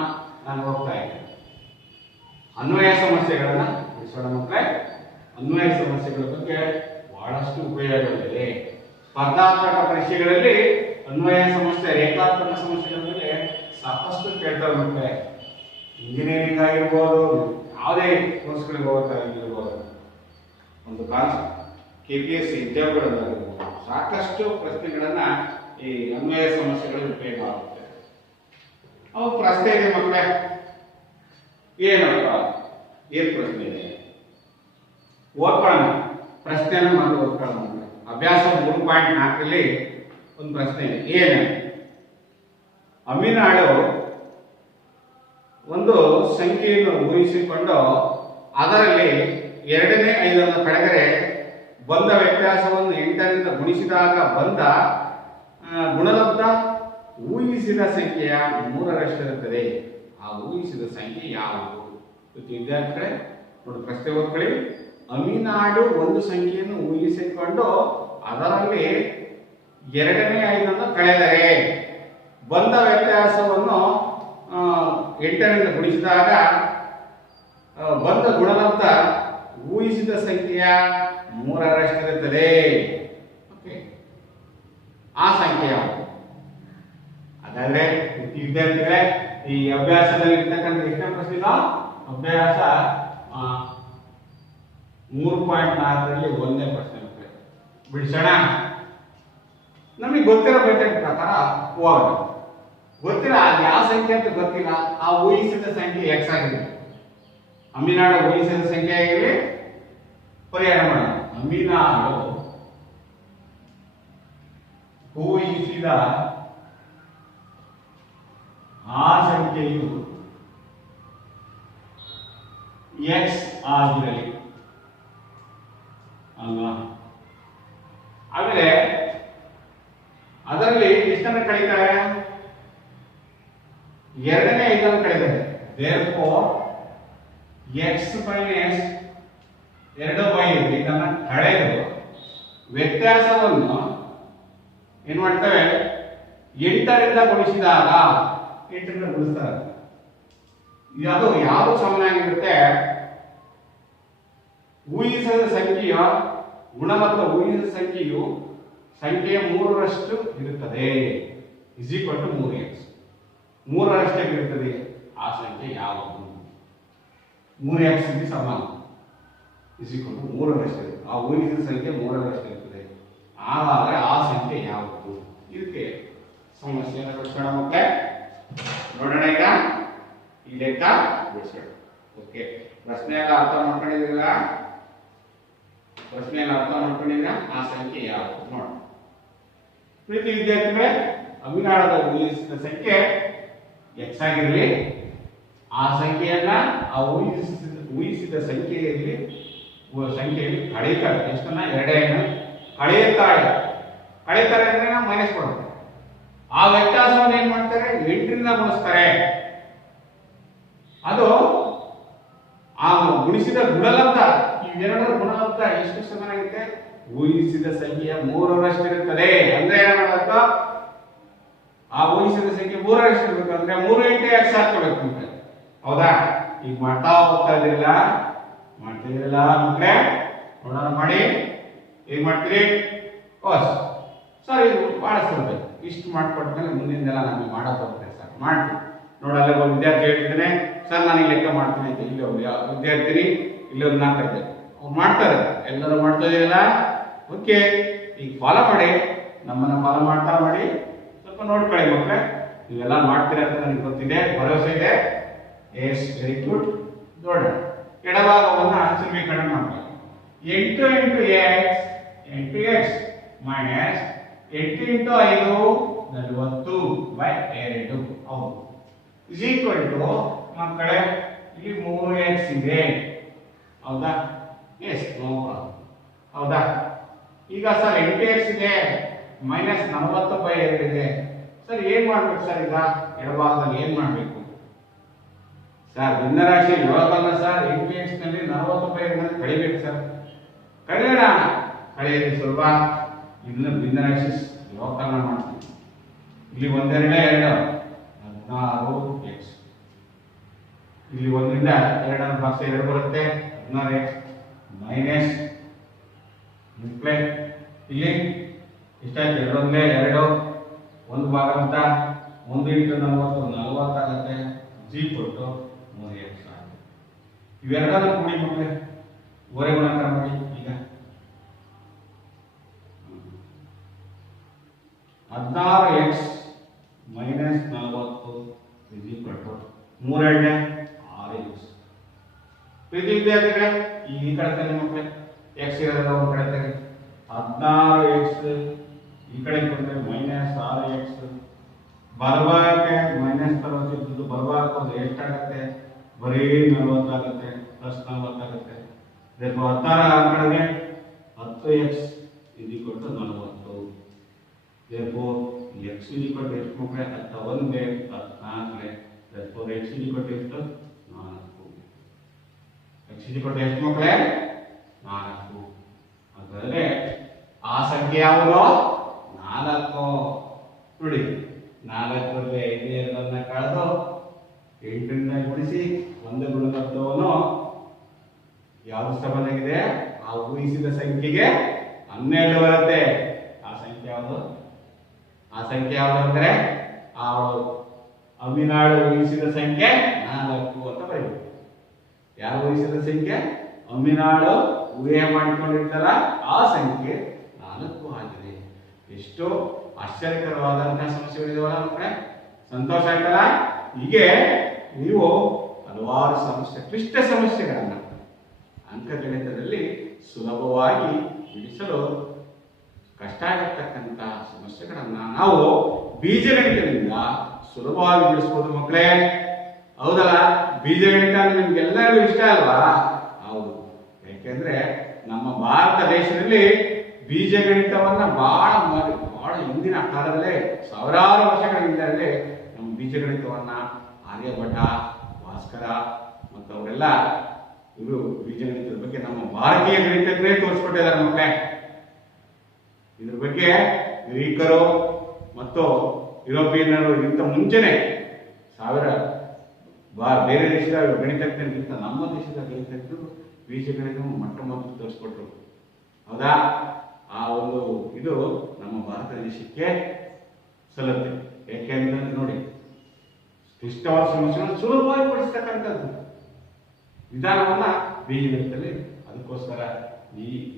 ನಾನು ಹೋಗ್ತಾ ಇದ್ದೇನೆ. ಅನ್ವಯ ಸಮಸ್ಯೆಗಳನ್ನ ಬಿಡಿಸೋಣ ಮಕ್ಕಳೇ. ಅನ್ವಯ ಸಮಸ್ಯೆಗಳ ಬಗ್ಗೆ ಬಹಳಷ್ಟು ಉಪಯೋಗವಿದೆ. ಸ್ಪರ್ಧಾತ್ಮಕ ಪರೀಕ್ಷೆಗಳಲ್ಲಿ ಅನ್ವಯ ಸಮಸ್ಯೆ, ರೇಖಾತ್ಮಕ ಸಮಸ್ಯೆಗಳ ಮೇಲೆ ಸಾಕಷ್ಟು ಕೇಳ್ತಾರೆ ಮಕ್ಕಳೇ. ಇಂಜಿನಿಯರಿಂಗ್ ಆಗಿರ್ಬೋದು, ಯಾವುದೇ ಕೋರ್ಸ್ಗಳಿಗೆ ಹೋಗೋಕ್ಕಾಗಿರ್ಬೋದು, ಒಂದು KPSC ಉದ್ಯೋಗಗಳನ್ನಾಗಿರ್ಬೋದು, ಸಾಕಷ್ಟು ಪ್ರಶ್ನೆಗಳನ್ನ ಈ ಅನ್ವಯ ಸಮಸ್ಯೆಗಳು ಉಪಯೋಗ ಆಗುತ್ತೆ. ಅವು ಪ್ರಶ್ನೆ ಇದೆ ಮಕ್ಕಳೇ. ಏನಪ್ಪ ಏನ್ ಪ್ರಶ್ನೆ ಇದೆ ಓದ್ಕೊಳ್ಳೋಣ. ಪ್ರಶ್ನೆಯನ್ನು ಮಾಡಿ ಓದ್ಕೊಳ್ಳೋಣ. ಅಭ್ಯಾಸ 3.4ರಲ್ಲಿ ಒಂದು ಪ್ರಶ್ನೆ ಇದೆ. ಏನು? ಅಮೀನಾಳು ಒಂದು ಸಂಖ್ಯೆಯನ್ನು ಊಹಿಸಿಕೊಂಡು ಅದರಲ್ಲಿ 2ನೇ 5 ಕಳೆದರೆ ಬಂದ ವ್ಯತ್ಯಾಸವನ್ನು 8ರಿಂದ ಗುಣಿಸಿದಾಗ ಬಂದ ಗುಣಲಬ್ಧ ಊಹಿಸಿದ ಸಂಖ್ಯೆಯ 3ರಷ್ಟಿರುತ್ತದೆ. ಆ ಊಹಿಸಿದ ಸಂಖ್ಯೆ ಯಾವುದು? ವಿದ್ಯಾರ್ಥಿಗಳೇ ನೋಡಿ, ಪ್ರಶ್ನೆ ಓದ್ಕೊಳ್ಳಿ. ಅಮೀನಾಡು ಒಂದು ಸಂಖ್ಯೆಯನ್ನು ಊಹಿಸಿಕೊಂಡು ಅದರಲ್ಲಿ 2ನೇ 5 ಕಳೆದರೆ ಬಂದ ವ್ಯತ್ಯಾಸವನ್ನು 8ರಿಂದ ಗುಣಿಸಿದಾಗ ಬಂದ ಗುಣಲಬ್ಧ ಊಹಿಸಿದ ಸಂಖ್ಯೆಯ 3ರಷ್ಟಿರುತ್ತದೆ. ಓಕೆ, ಆ ಸಂಖ್ಯೆ ಯಾವುದು? ಹಾಗಾದ್ರೆ ವಿದ್ಯಾರ್ಥಿಗಳೇ, ಈ ಅಭ್ಯಾಸದಲ್ಲಿ ಇರ್ತಕ್ಕಂಥ ಎಷ್ಟನೇ ಪ್ರಶ್ನೆ ಇಲ್ಲ? ಅಭ್ಯಾಸ 3.4ರಲ್ಲಿ 1ನೇ ಪ್ರಶ್ನೆ ಬಿಡಿಸೋಣ. ನಮಗೆ ಗೊತ್ತಿರೋ ಮೆಥಡ್ ಪ್ರಕಾರ ಹೋಗೋಣ. ಗೊತ್ತಿಲ್ಲ, ಅದು ಯಾವ ಸಂಖ್ಯೆ ಅಂತ ಗೊತ್ತಿಲ್ಲ. ಆ ಊಹಿಸಿದ ಸಂಖ್ಯೆ ಎಕ್ಸ್ ಆಗಿದೆ. ಅಮೀನಾಡು ಊಹಿಸಿದ ಸಂಖ್ಯೆ ಆಗಿದೆ. ಪರಿಹಾರ ಮಾಡೋಣ. ಅಮೀನಾಡು ಊಹಿಸಿದ ಆ ಸಂಖ್ಯೆಯು ಎಕ್ಸ್ ಆಗಿರಲಿ ಅಲ್ವಾ? ಆಮೇಲೆ ಅದರಲ್ಲಿ ಎಷ್ಟನ್ನು ಕಳೀತಾರೆ? 2ನೇ 5 ಕಳೀತಾರೆ. therefore x minus 2/5 ಇದನ್ನ ಕಳೆದು ವ್ಯತ್ಯಾಸವನ್ನು ಏನ್ ಮಾಡ್ತೇವೆ? 8ರಿಂದ ಗುಣಿಸಿದಾಗ 8ರಿಂದ ಗುಣಿಸ್ತಾರೆ. ಅದು ಯಾವುದು ಸಮನಾಗಿರುತ್ತೆ? ಊಹಿಸಿದ ಸಂಖ್ಯೆಯ ಗುಣಲಬ್ಧ ಊಹಿಸಿದ ಸಂಖ್ಯೆಯು ಸಂಖ್ಯೆಯ 3ರಷ್ಟು ಇರುತ್ತದೆ. Is equal to 3x. 3ರಷ್ಟಾಗಿರುತ್ತದೆ. ಆ ಸಂಖ್ಯೆ ಯಾವುದು? 3x ಗೆ ಸಮಾನ. ಇಸ್ ಈಕ್ವಲ್ ಟು 3ರಷ್ಟಿದೆ. ಆ ಊಹಿಸಿದ ಸಂಖ್ಯೆ 3ರಷ್ಟಿರುತ್ತದೆ. ಆವಾಗ ಆ ಸಂಖ್ಯೆ ಯಾವುದು? ಇದಕ್ಕೆ ಸಮಸ್ಯೆಯನ್ನು ಬಿಡಿಸೋಣ ಮಕ್ಕಳೇ. ನೋಡೋಣ ಈಗ ಈ ಲೆಕ್ಕ ಬಿಡಿಸೋಣ. ಓಕೆ, ಪ್ರಶ್ನೆ ಎಲ್ಲ ಅರ್ಥ ಮಾಡ್ಕೊಂಡಿದ್ದೀರ? ಪ್ರಶ್ನೆ ಎಲ್ಲ ಅರ್ಥ ಮಾಡ್ಕೊಂಡಿದ್ದೀರಾ? ಆ ಸಂಖ್ಯೆ ಯಾವುದು ನೋಡೋಣ. ಪ್ರೀತಿ ವಿದ್ಯಾರ್ಥಿಗಳೇ, ಅಮೀನಾಳದ ಊಹಿಸಿದ ಸಂಖ್ಯೆ ಎಕ್ಸ್ ಆಗಿರಲಿ. ಆ ಸಂಖ್ಯೆಯನ್ನ ಆ ಊಹಿಸಿದ ಸಂಖ್ಯೆಯಲ್ಲಿ ಕಳೀತಾರೆ. ಎಷ್ಟನ್ನ? 2 ಕಳೆಯುತ್ತಾರೆ. ಕಳೀತಾರೆ ಅಂದ್ರೆ ನಾವು ಮೈನಸ್ ಕೊಡ್ತಾರೆ. ಆ ವ್ಯತ್ಯಾಸವನ್ನು ಏನ್ ಮಾಡ್ತಾರೆ? 8ರಿಂದ ಗುಣಿಸ್ತಾರೆ. ಅದು ಆ ಗುಣಿಸಿದ ಗುಣಲಬ್ಧ, ಇವೆರಡರ ಗುಣಲಬ್ಧ ಎಷ್ಟು ಸಮನಾಗಿರುತ್ತೆ? ಊಹಿಸಿದ ಸಂಖ್ಯೆಯ 3ರಷ್ಟಿರುತ್ತದೆ. ಅಂದ್ರೆ ಏನಾಗತ್ತ? ಆ ಊಹಿಸಿದ ಸಂಖ್ಯೆ 3ರಷ್ಟಿರ್ಬೇಕು ಅಂದ್ರೆ 3 × x ಹಾಕಬೇಕು ಅಂತ. ಹೌದಾ? ಈಗ ಮಾಡ್ತಾ ಹೋಗ್ತಾ ಇದ್ದಿರಲ್ಲ, ಮಾಡ್ತಿದ್ರಲ್ಲ ಮಕ್ಕಳೇ? ನೋಡೋಣ ಮಾಡಿ. ಹೇಗ್ ಮಾಡ್ತೀರಿ? ಸರ್ ಇದು ಬಹಳ ಸುಲಭ. ಇಷ್ಟು ಮಾಡ್ಕೊಟ್ಮೇಲೆ ಮುಂದಿನೆಲ್ಲ ನಮಗೆ ಮಾಡೋದು ಬರುತ್ತೆ ಸರ್, ಮಾಡ್ತೀವಿ. ನೋಡಲ್ಲ ಒಬ್ಬ ವಿದ್ಯಾರ್ಥಿ ಹೇಳ್ತಿದ್ದಾನೆ, ಸರ್ ನಾನು ಲೆಕ್ಕ ಮಾಡ್ತೀನಿ ಅಂತ. ಇಲ್ಲಿ ಒಬ್ಬ ವಿದ್ಯಾರ್ಥಿನಿ, ಇಲ್ಲಿ ಒಂದು 4 ಇದ್ದಾರೆ, ಅವ್ರು ಮಾಡ್ತಾರೆ. ಎಲ್ಲರೂ ಮಾಡ್ತಾ ಇದೆಯಲ್ಲ? ಓಕೆ, ಈಗ ಫಾಲೋ ಮಾಡಿ, ನಮ್ಮನ್ನ ಫಾಲೋ ಮಾಡ್ತಾ ಮಾಡಿ. ಸ್ವಲ್ಪ ನೋಡ್ಕೊಳ್ಳಿ ಮಕ್ಕಳೇ, ನೀವೆಲ್ಲ ಮಾಡ್ತೀರಾ ಅಂತ ನನಗೆ ಗೊತ್ತಿದೆ, ಭರವಸೆ ಇದೆ. Yes, very good. ನೋಡೋಣ, ಎಡಭಾಗವನ್ನು ಸುಲಭೀಕರಣ ಮಾಡ್ಕೊಳ್ಳಿ. 8 × x ಮೈನಸ್ 8 × 5 40/2. ಹೌದು, ಇಸ್ ಈಕ್ವಲ್ ಟು ಮಕ್ಕಳೇ ಇಲ್ಲಿ 3x ಇದೆ. ಹೌದಾ? Yes, no problem. ಹೌದಾ? ಈಗ ಸರ್ 8x ಇದೆ ಮೈನಸ್ 40/2 ಇದೆ. ಸರ್ ಏನ್ ಮಾಡ್ಬೇಕು ಸರ್? ಈಗ ಎಡಭಾಗದಲ್ಲಿ ಏನ್ ಮಾಡ್ಬೇಕು ಸರ್? ಭಿನ್ನರಾಶಿ ಯಾವಾಗಲ್ಲ ಸರ್. 8x ನಲ್ಲಿ 40/2 ಕಳಿಬೇಕು ಸರ್. ಕಳೆಯೋಣ. ಕಳೆಯೋದು ಸುಲಭ. ಇದನ್ನ ಭಿನ್ನರಾಶಿ ಲೋಕಲ್ನ ಮಾಡ್ತೀವಿ. ಇಲ್ಲಿ ಒಂದೆರಡೇ ಎರಡು 16x. ಇಲ್ಲಿ ಒಂದರಿಂದ ಎರಡರ ಭಾಗ ಎರಡು ಬರುತ್ತೆ 16x ಮೈನಸ್ ಮಲ್ಟಿಪ್ಲೈ. ಇಲ್ಲಿ ಎಷ್ಟಾಯ್ತು? ಎರಡೊಂದೇ ಎರಡು, ಒಂದು ಭಾಗ ಅಂತ 1 × 40 40 ಆಗುತ್ತೆ. ಜಿ ಕೊಟ್ಟು 3x ಆಗುತ್ತೆ. ಇವೆರಡನ್ನು ಕೂಡಿ ಮಕ್ಕಳೇ ಓರೆ ಗುಣಾಕಾರ ಮಾಡಿ. ಈಗ 16x minus 40 is equal to 3 × 6x. ಪ್ರೀತಿ ವಿದ್ಯಾರ್ಥಿಗಳೇ, ಈ ಕಡೆ ತನ್ನಿ ಮಕ್ಕಳೇ, x ಇರೋದ ಒಂದು ಕಡೆ ತೆಗೆ. 16x ಈ ಕಡೆ ಬಂದ್ರೆ ಮೈನಸ್ 6x. ಬಲಭಾಗಕ್ಕೆ ಮೈನಸ್ 40 ಇದ್ದು ಬಲಭಾಗಕ್ಕೆ ಒಂದು ಎಷ್ಟಾಗುತ್ತೆ? ಬರೀ 40 ಆಗುತ್ತೆ, ಪ್ಲಸ್ 40 ಆಗುತ್ತೆ. 16 ಆ ಕಡೆಗೆ 10x is equal to 40. therefore x is equal to ಎಷ್ಟು ಮಕ್ಕಳೇ? 10 1 14. therefore x is equal to ಎಷ್ಟು? 4. x is equal to ಎಷ್ಟು ಮಕ್ಕಳೇ? 4. ಹಾಗಾದ್ರೆ ಆ ಸಂಖ್ಯೆ ಯಾವುದು? 4. ನೋಡಿ, 4ರಲ್ಲಿ 5 ಎರಡನ್ನ ಕಳೆದು 8ರಿಂದ ಗುಣಿಸಿ 1 ಗುಣಲಬ್ಧವನ್ನು ಯಾವುದು ಸಮನಾಗಿದೆ? ಆ ಊಹಿಸಿದ ಸಂಖ್ಯೆಗೆ 12 ಬರುತ್ತೆ. ಆ ಸಂಖ್ಯೆ ಯಾವುದು? ಆ ಸಂಖ್ಯೆ ಯಾವುದು ಅಂದರೆ ಆ ಅವಿನಾಳು ಊಹಿಸಿದ ಸಂಖ್ಯೆ 4 ಅಂತ ಬರೀಬೇಕು. ಯಾರು ಊಹಿಸಿದ ಸಂಖ್ಯೆ? ಅವಿನಾಳು ಊಹೆ ಮಾಡಿಕೊಂಡಿರ್ತಾರ ಆ ಸಂಖ್ಯೆ 4 ಆಗಿದೆ. ಎಷ್ಟು ಆಶ್ಚರ್ಯಕರವಾದಂತಹ ಸಮಸ್ಯೆಗಳಿದಾವಲ್ಲ ಮಕ್ಕಳೇ, ಸಂತೋಷ ಆಯ್ತಲ್ಲ? ಹೀಗೆ ನೀವು ಹಲವಾರು ಸಮಸ್ಯೆ, ಕ್ಲಿಷ್ಟ ಸಮಸ್ಯೆಗಳನ್ನ ಅಂಕಗಣಿತದಲ್ಲಿ ಸುಲಭವಾಗಿ ಬಿಡಿಸಲು ಕಷ್ಟ ಆಗಿರ್ತಕ್ಕಂತಹ ಸಮಸ್ಯೆಗಳನ್ನ ನಾವು ಬೀಜಗಣಿತದಿಂದ ಸುಲಭವಾಗಿ ಬಿಡಿಸಬಹುದು ಮಕ್ಕಳೇ. ಹೌದಲ್ಲ? ಬೀಜಗಣಿತ ನಿಮ್ಗೆಲ್ಲರಿಗೂ ಇಷ್ಟ ಅಲ್ವಾ? ಹೌದು. ಯಾಕೆಂದ್ರೆ ನಮ್ಮ ಭಾರತ ದೇಶದಲ್ಲಿ ಬೀಜಗಣಿತವನ್ನ ಬಹಳ ಹಿಂದಿನ ಕಾಲದಲ್ಲೇ, ಸಾವಿರಾರು ವರ್ಷಗಳ ಹಿಂದಲೇ ನಮ್ಮ ಬೀಜಗಣಿತವನ್ನ ಆರ್ಯಭಟ, ಭಾಸ್ಕರ ಮತ್ತು ಅವರೆಲ್ಲ ಇವರು ಬೀಜಗಣಿತದ ಬಗ್ಗೆ ನಮ್ಮ ಭಾರತೀಯ ಗಣಿತಜ್ಞರೇ ತೋರಿಸ್ಕೊಟ್ಟಿದ್ದಾರೆ ಮಕ್ಕಳೇ. ಇದ್ರ ಬಗ್ಗೆ ಗ್ರೀಕರು ಮತ್ತು ಯುರೋಪಿಯನ್ನರು ಇಂತ ಮುಂಚೆನೆ ಬೇರೆ ದೇಶದ ಗಣಿತಜ್ಞರಿಗಿಂತ ನಮ್ಮ ದೇಶದ ಗಣಿತಜ್ಞರು ಬೀಜಗಣಿತವನ್ನು ಮೊದಲು ತೋರಿಸ್ಕೊಟ್ರು. ಹೌದಾ? ಆ ಒಂದು ಇದು ನಮ್ಮ ಭಾರತ ದೇಶಕ್ಕೆ ಸಲ್ಲುತ್ತೆ. ಯಾಕೆಂದ್ರೆ ನೋಡಿ, ಕ್ಲಿಷ್ಟವಾದ ಸಮಸ್ಯೆಗಳನ್ನು ಸುಲಭವಾಗಿ ಪಡಿಸ್ತಕ್ಕಂಥದ್ದು ವಿಧಾನವನ್ನ ಬೀಜಗಣಿತದಲ್ಲಿ. ಅದಕ್ಕೋಸ್ಕರ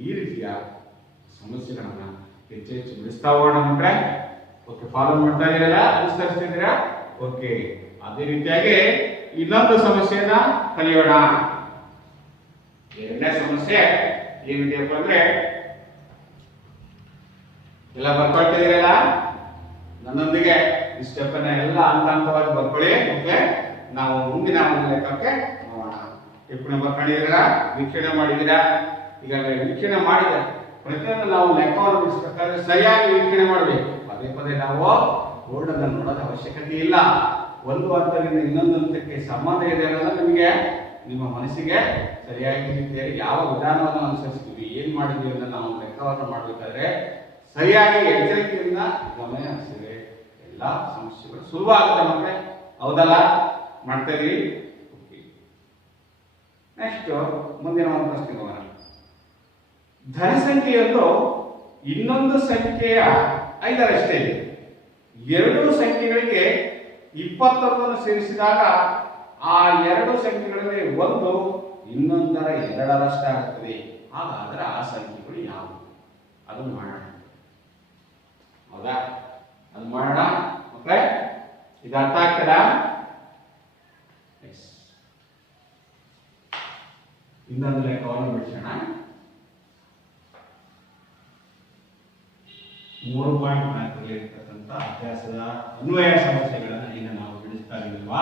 ಈ ರೀತಿಯ ಸಮಸ್ಯೆಗಳನ್ನ ಹೆಚ್ಚು ಬಿಡಿಸ್ತಾ ಹೋಗೋಣ ಮಕ್ಕಳೇ. ಓಕೆ, ಫಾಲೋ ಮಾಡ್ತಾ ಇದೀರಲ್ಲ? ಅನುಸರಿಸ್ತಿದ್ದೀರಾ? ಓಕೆ. ಅದೇ ರೀತಿಯಾಗಿ ಇನ್ನೊಂದು ಸಮಸ್ಯೆಯನ್ನ ಕಲಿಯೋಣ. ಎರಡನೇ ಸಮಸ್ಯೆ ಏನಿದೆಯಪ್ಪ ಅಂದ್ರೆ, ಎಲ್ಲ ಬರ್ಕೊಳ್ತಿದ್ದೀರಲ್ಲ? ನನ್ನೊಂದಿಗೆ ಈ ಸ್ಟೆಪ್ ಅನ್ನ ಎಲ್ಲ ಹಂತವಾಗಿ ಬರ್ಕೊಳ್ಳಿ. ಓಕೆ, ನಾವು ಮುಂದಿನ ಒಂದು ಲೆಕ್ಕಕ್ಕೆ ನೋಡೋಣ. ಟಿಪ್ಪಣಿ ಬರ್ಕೊಂಡಿದ್ದೀರಾ? ವೀಕ್ಷಣೆ ಮಾಡಿದ್ದೀರಾ? ಈಗಾಗಲೇ ವೀಕ್ಷಣೆ ಮಾಡಿದ ಪ್ರತಿಯೊಂದು ನಾವು ಲೆಕ್ಕವನ್ನು ಬಿಡಿಸಬೇಕಾದ್ರೆ ಸರಿಯಾಗಿ ವೀಕ್ಷಣೆ ಮಾಡಬೇಕು. ಪದೇ ಪದೇ ನಾವು ಬೋರ್ಡ್ ಅನ್ನು ನೋಡೋದ ಅವಶ್ಯಕತೆ ಇಲ್ಲ. ಒಂದು ಹಂತದಿಂದ ಇನ್ನೊಂದು ಹಂತಕ್ಕೆ ಸಂಬಂಧ ಇದೆ ಅನ್ನೋದು ನಿಮಗೆ ನಿಮ್ಮ ಮನಸ್ಸಿಗೆ ಸರಿಯಾಗಿ ರೀತಿಯಲ್ಲಿ ಯಾವ ವಿಧಾನವನ್ನು ಅನುಸರಿಸ್ತೀವಿ, ಏನ್ ಮಾಡಿದ್ವಿ ಅಂತ ನಾವು ಲೆಕ್ಕವನ್ನು ಮಾಡಬೇಕಾದ್ರೆ ಸರಿಯಾಗಿ ಎಚ್ಚರಿಕೆಯಿಂದ ಗಮನ ಹರಿಸಿದ್ರೆ ಎಲ್ಲ ಸಮಸ್ಯೆಗಳು ಸುಲಭ ಆಗುತ್ತೆ ಮಕ್ಕಳೇ. ಹೌದಲ್ಲ? ಮಾಡ್ತಾ ಇದೀವಿ. ನೆಕ್ಸ್ಟ್ ಮುಂದಿನ ಒಂದು ಪ್ರಶ್ನೆ ಹೋಗೋಣ. ಧನಸಂಖ್ಯೆಯೊಂದು ಇನ್ನೊಂದು ಸಂಖ್ಯೆಯ 5ರಷ್ಟೇ ಇದೆ. ಎರಡು ಸಂಖ್ಯೆಗಳಿಗೆ 21 ಸೇರಿಸಿದಾಗ ಆ ಎರಡು ಸಂಖ್ಯೆಗಳಲ್ಲಿ ಒಂದು ಇನ್ನೊಂದರ 2ರಷ್ಟಾಗುತ್ತದೆ. ಹಾಗಾದ್ರೆ ಆ ಸಂಖ್ಯೆಗಳು ಯಾವುವು? ಅದು ಮಾಡೋಣ. ಹೌದಾ? ಅದು ಮಾಡೋಣ ಮಕ್ಕಳೇ. ಇದು ಅರ್ಥ ಆಗ್ತದಾ? ಇನ್ನೊಂದು ಲೆಕ್ಕವನ್ನು ಬಿಡಿಸೋಣ. 3.4ರಲ್ಲಿ ಇರ್ತಕ್ಕಂಥ ಅಭ್ಯಾಸದ ಅನ್ವಯ ಸಮಸ್ಯೆಗಳನ್ನ ಈಗ ನಾವು ಬಿಡಿಸ್ತಾ ಇದ್ದೀವಾ?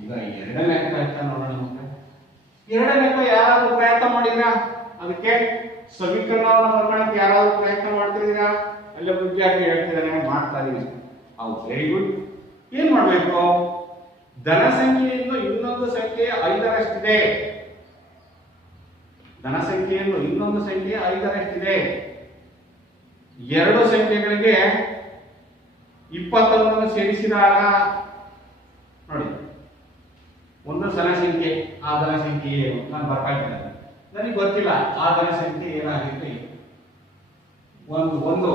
ಈಗ ಎರಡನೇ ಲೆಕ್ಕ ನೋಡೋಣ ಮಕ್ಕಳೇ. ಎರಡನೇ ಲೆಕ್ಕ ಯಾರಾದ್ರೂ ಪ್ರಯತ್ನ ಮಾಡಿದ್ರಾ? ಅದಕ್ಕೆ ಸಮೀಕರಣವನ್ನು ಬರ್ಕೊಳ್ಳಕ್ಕೆ ಯಾರಾದ್ರೂ ಪ್ರಯತ್ನ ಮಾಡ್ತಿದ್ದೀರಾ? ಎಲ್ಲ ವಿದ್ಯಾರ್ಥಿ ಹೇಳ್ತಿದ್ದಾನೆ, ಮಾಡ್ತಾ ಇದೀನಿ. ಹೌದು, ವೆರಿ ಗುಡ್. ಏನ್ ಮಾಡ್ಬೇಕು? ಧನ ಸಂಖ್ಯೆಯನ್ನು ಇನ್ನೊಂದು ಸಂಖ್ಯೆ 5ರಷ್ಟಿದೆ. ಧನ ಸಂಖ್ಯೆಯನ್ನು ಇನ್ನೊಂದು ಸಂಖ್ಯೆ 5ರಷ್ಟಿದೆ. ಎರಡು ಸಂಖ್ಯೆಗಳಿಗೆ 21 ಸೇರಿಸಿದಾಗ ನೋಡಿ ಒಂದು ಧನ ಸಂಖ್ಯೆ, ಆ ಧನ ಸಂಖ್ಯೆ ಏನು ನಾನು ಬರ್ತಾ ಇದ್ದೇನೆ, ನನಗೆ ಗೊತ್ತಿಲ್ಲ ಆ ಧನ ಸಂಖ್ಯೆ ಏನಾಗಿತ್ತು. ಒಂದು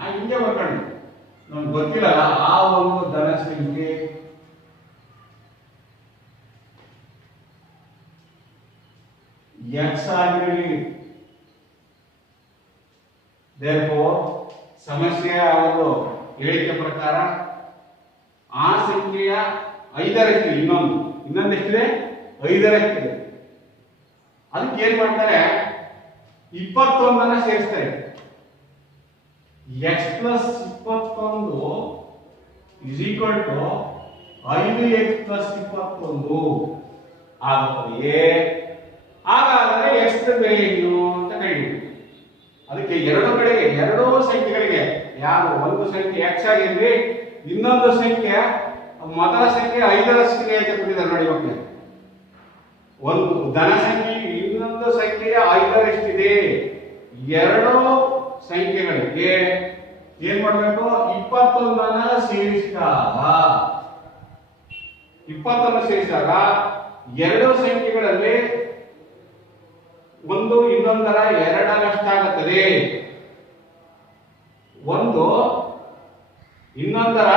ಹಿಂಗೆ ಬರ್ಕೊಂಡು ನಮ್ಗೆ ಗೊತ್ತಿಲ್ಲ ಆ ಒಂದು ಧನ ಸಂಖ್ಯೆ ಎಕ್ಸ್ ಆಗಿರಲಿ. ದೇರ್ಫೋರ್ ಸಮಸ್ಯೆಯ ಒಂದು ಹೇಳಿಕೆ ಪ್ರಕಾರ ಆ ಸಂಖ್ಯೆಯ 5ರಷ್ಟಿದೆ, ಇನ್ನೊಂದೆಷ್ಟಿದೆ 5ರಷ್ಟಿದೆ. ಅದಕ್ಕೆ ಏನ್ ಮಾಡ್ತಾರೆ, 21 ಸೇರಿಸ್ತಾರೆ. x plus 21 is equal to 5x plus 21 ಆಗುತ್ತದೆ. ಹಾಗಾದರೆ x ಬೆಲೆ ಏನು ಅಂತ ಹೇಳಿದ್ವಿ. ಅದಕ್ಕೆ ಎರಡೂ ಸಂಖ್ಯೆಗಳಿಗೆ ಯಾರು ಒಂದು ಸಂಖ್ಯೆ x ಆಗಿರಲಿ, ಇನ್ನೊಂದು ಸಂಖ್ಯೆ ಮೊದಲ ಸಂಖ್ಯೆ 5ರಷ್ಟಿದೆ ಅಂತ ಕೊಟ್ಟಿದ್ದಾರೆ ನೋಡಿ. ಮಕ್ಕಳೇ, ಒಂದು ಧನ ಸಂಖ್ಯೆ ಇನ್ನೊಂದು ಸಂಖ್ಯೆಯ 5ರಷ್ಟಿದೆ. ಎರಡೂ ಸಂಖ್ಯೆಗಳಿಗೆ ಏನ್ ಮಾಡಬೇಕು, 21 ಸೇರಿಸಿದಾಗ ಎರಡು ಸಂಖ್ಯೆಗಳಲ್ಲಿ ಒಂದು ಇನ್ನೊಂದರ ಎರಡರಷ್ಟಾಗುತ್ತದೆ. ಒಂದು ಇನ್ನೊಂದರ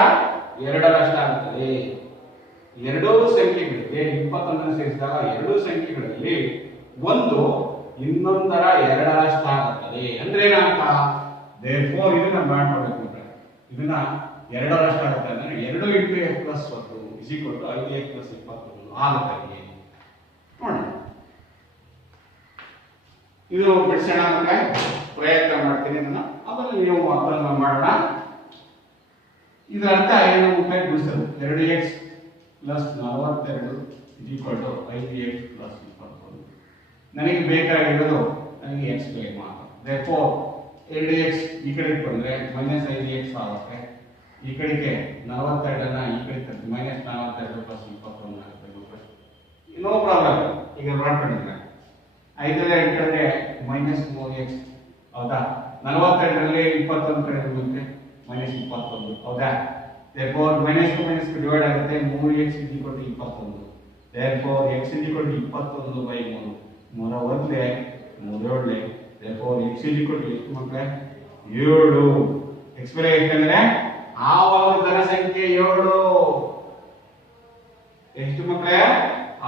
ಎರಡರಷ್ಟಾಗುತ್ತದೆ. ಎರಡೂ ಸಂಖ್ಯೆಗಳಿಗೆ 21 ಸೇರಿಸಿದಾಗ ಎರಡೂ ಸಂಖ್ಯೆಗಳಲ್ಲಿ ಒಂದು ಇನ್ನೊಂದರ ಎರಡರಷ್ಟಾಗುತ್ತದೆ. ಅಂದ್ರೆ ಏನಂತ, ದೇರ್ಫೋರ್ ಇದನ್ನ ಮಾಡ್ಕೊಳ್ಬೇಕು. ಇದನ್ನ ಎರಡರಷ್ಟಾಗುತ್ತೆ ಅಂದ್ರೆ 2 into x plus 1 is equal to 5x plus 21 ಆಗುತ್ತದೆ. ನೋಡಿ, ಇದು ಬಿಡಿಸೋಣ ಅಂದ್ರೆ ಪ್ರಯತ್ನ ಮಾಡ್ತೀನಿ ನಾನು, ಆಮೇಲೆ ನೀವು ಅದನ್ನ ಮಾಡೋಣ. ಇದರ ಅರ್ಥ ಏನು ಅಂತ ಬಿಡಿಸೋದು, 2x plus 42 is equal to 5x plus 21. ನನಗೆ ಬೇಕಾಗಿರೋದು ನನಗೆ x ಬೇಕು ಮಾತ್ರ. ದೇರ್ಫೋರ್ 2x ಈ ಕಡೆಗೆ ಬಂದ್ರೆ ಮೈನಸ್ 5x ಆಗುತ್ತೆ. ಈ ಕಡೆಗೆ 42 ಈ ಕಡೆ ತರ್ತೀವಿ, ಮೈನಸ್ 42 ಪ್ಲಸ್ 21 ಆಗುತ್ತೆ. No problem. ಈಗ ಮಾಡ್ಕೊಂಡಿದ್ರೆ 5 ಕಡೆಗೆ ಮೈನಸ್ 3x ಹೌದಾ, 42ರಲ್ಲಿ 21 ಕಡೆ ಬರುತ್ತೆ ಮೈನಸ್ 21 ಹೌದಾ. therefore minus to minus divide ಆಗುತ್ತೆ. 3x is equal to 21. therefore x is equal to 21 by 3. 3 ಒಂದ್ಲೆ 3 ಏಳ್ಲೆ. therefore x is equal to ಎಷ್ಟು ಮಕ್ಕಳೇ, 7. x ಬೆಲೆ ಎಷ್ಟಂದ್ರೆ ಆ ಒಂದು ಧನ ಸಂಖ್ಯೆ 7. ಎಷ್ಟು ಮಕ್ಕಳೇ,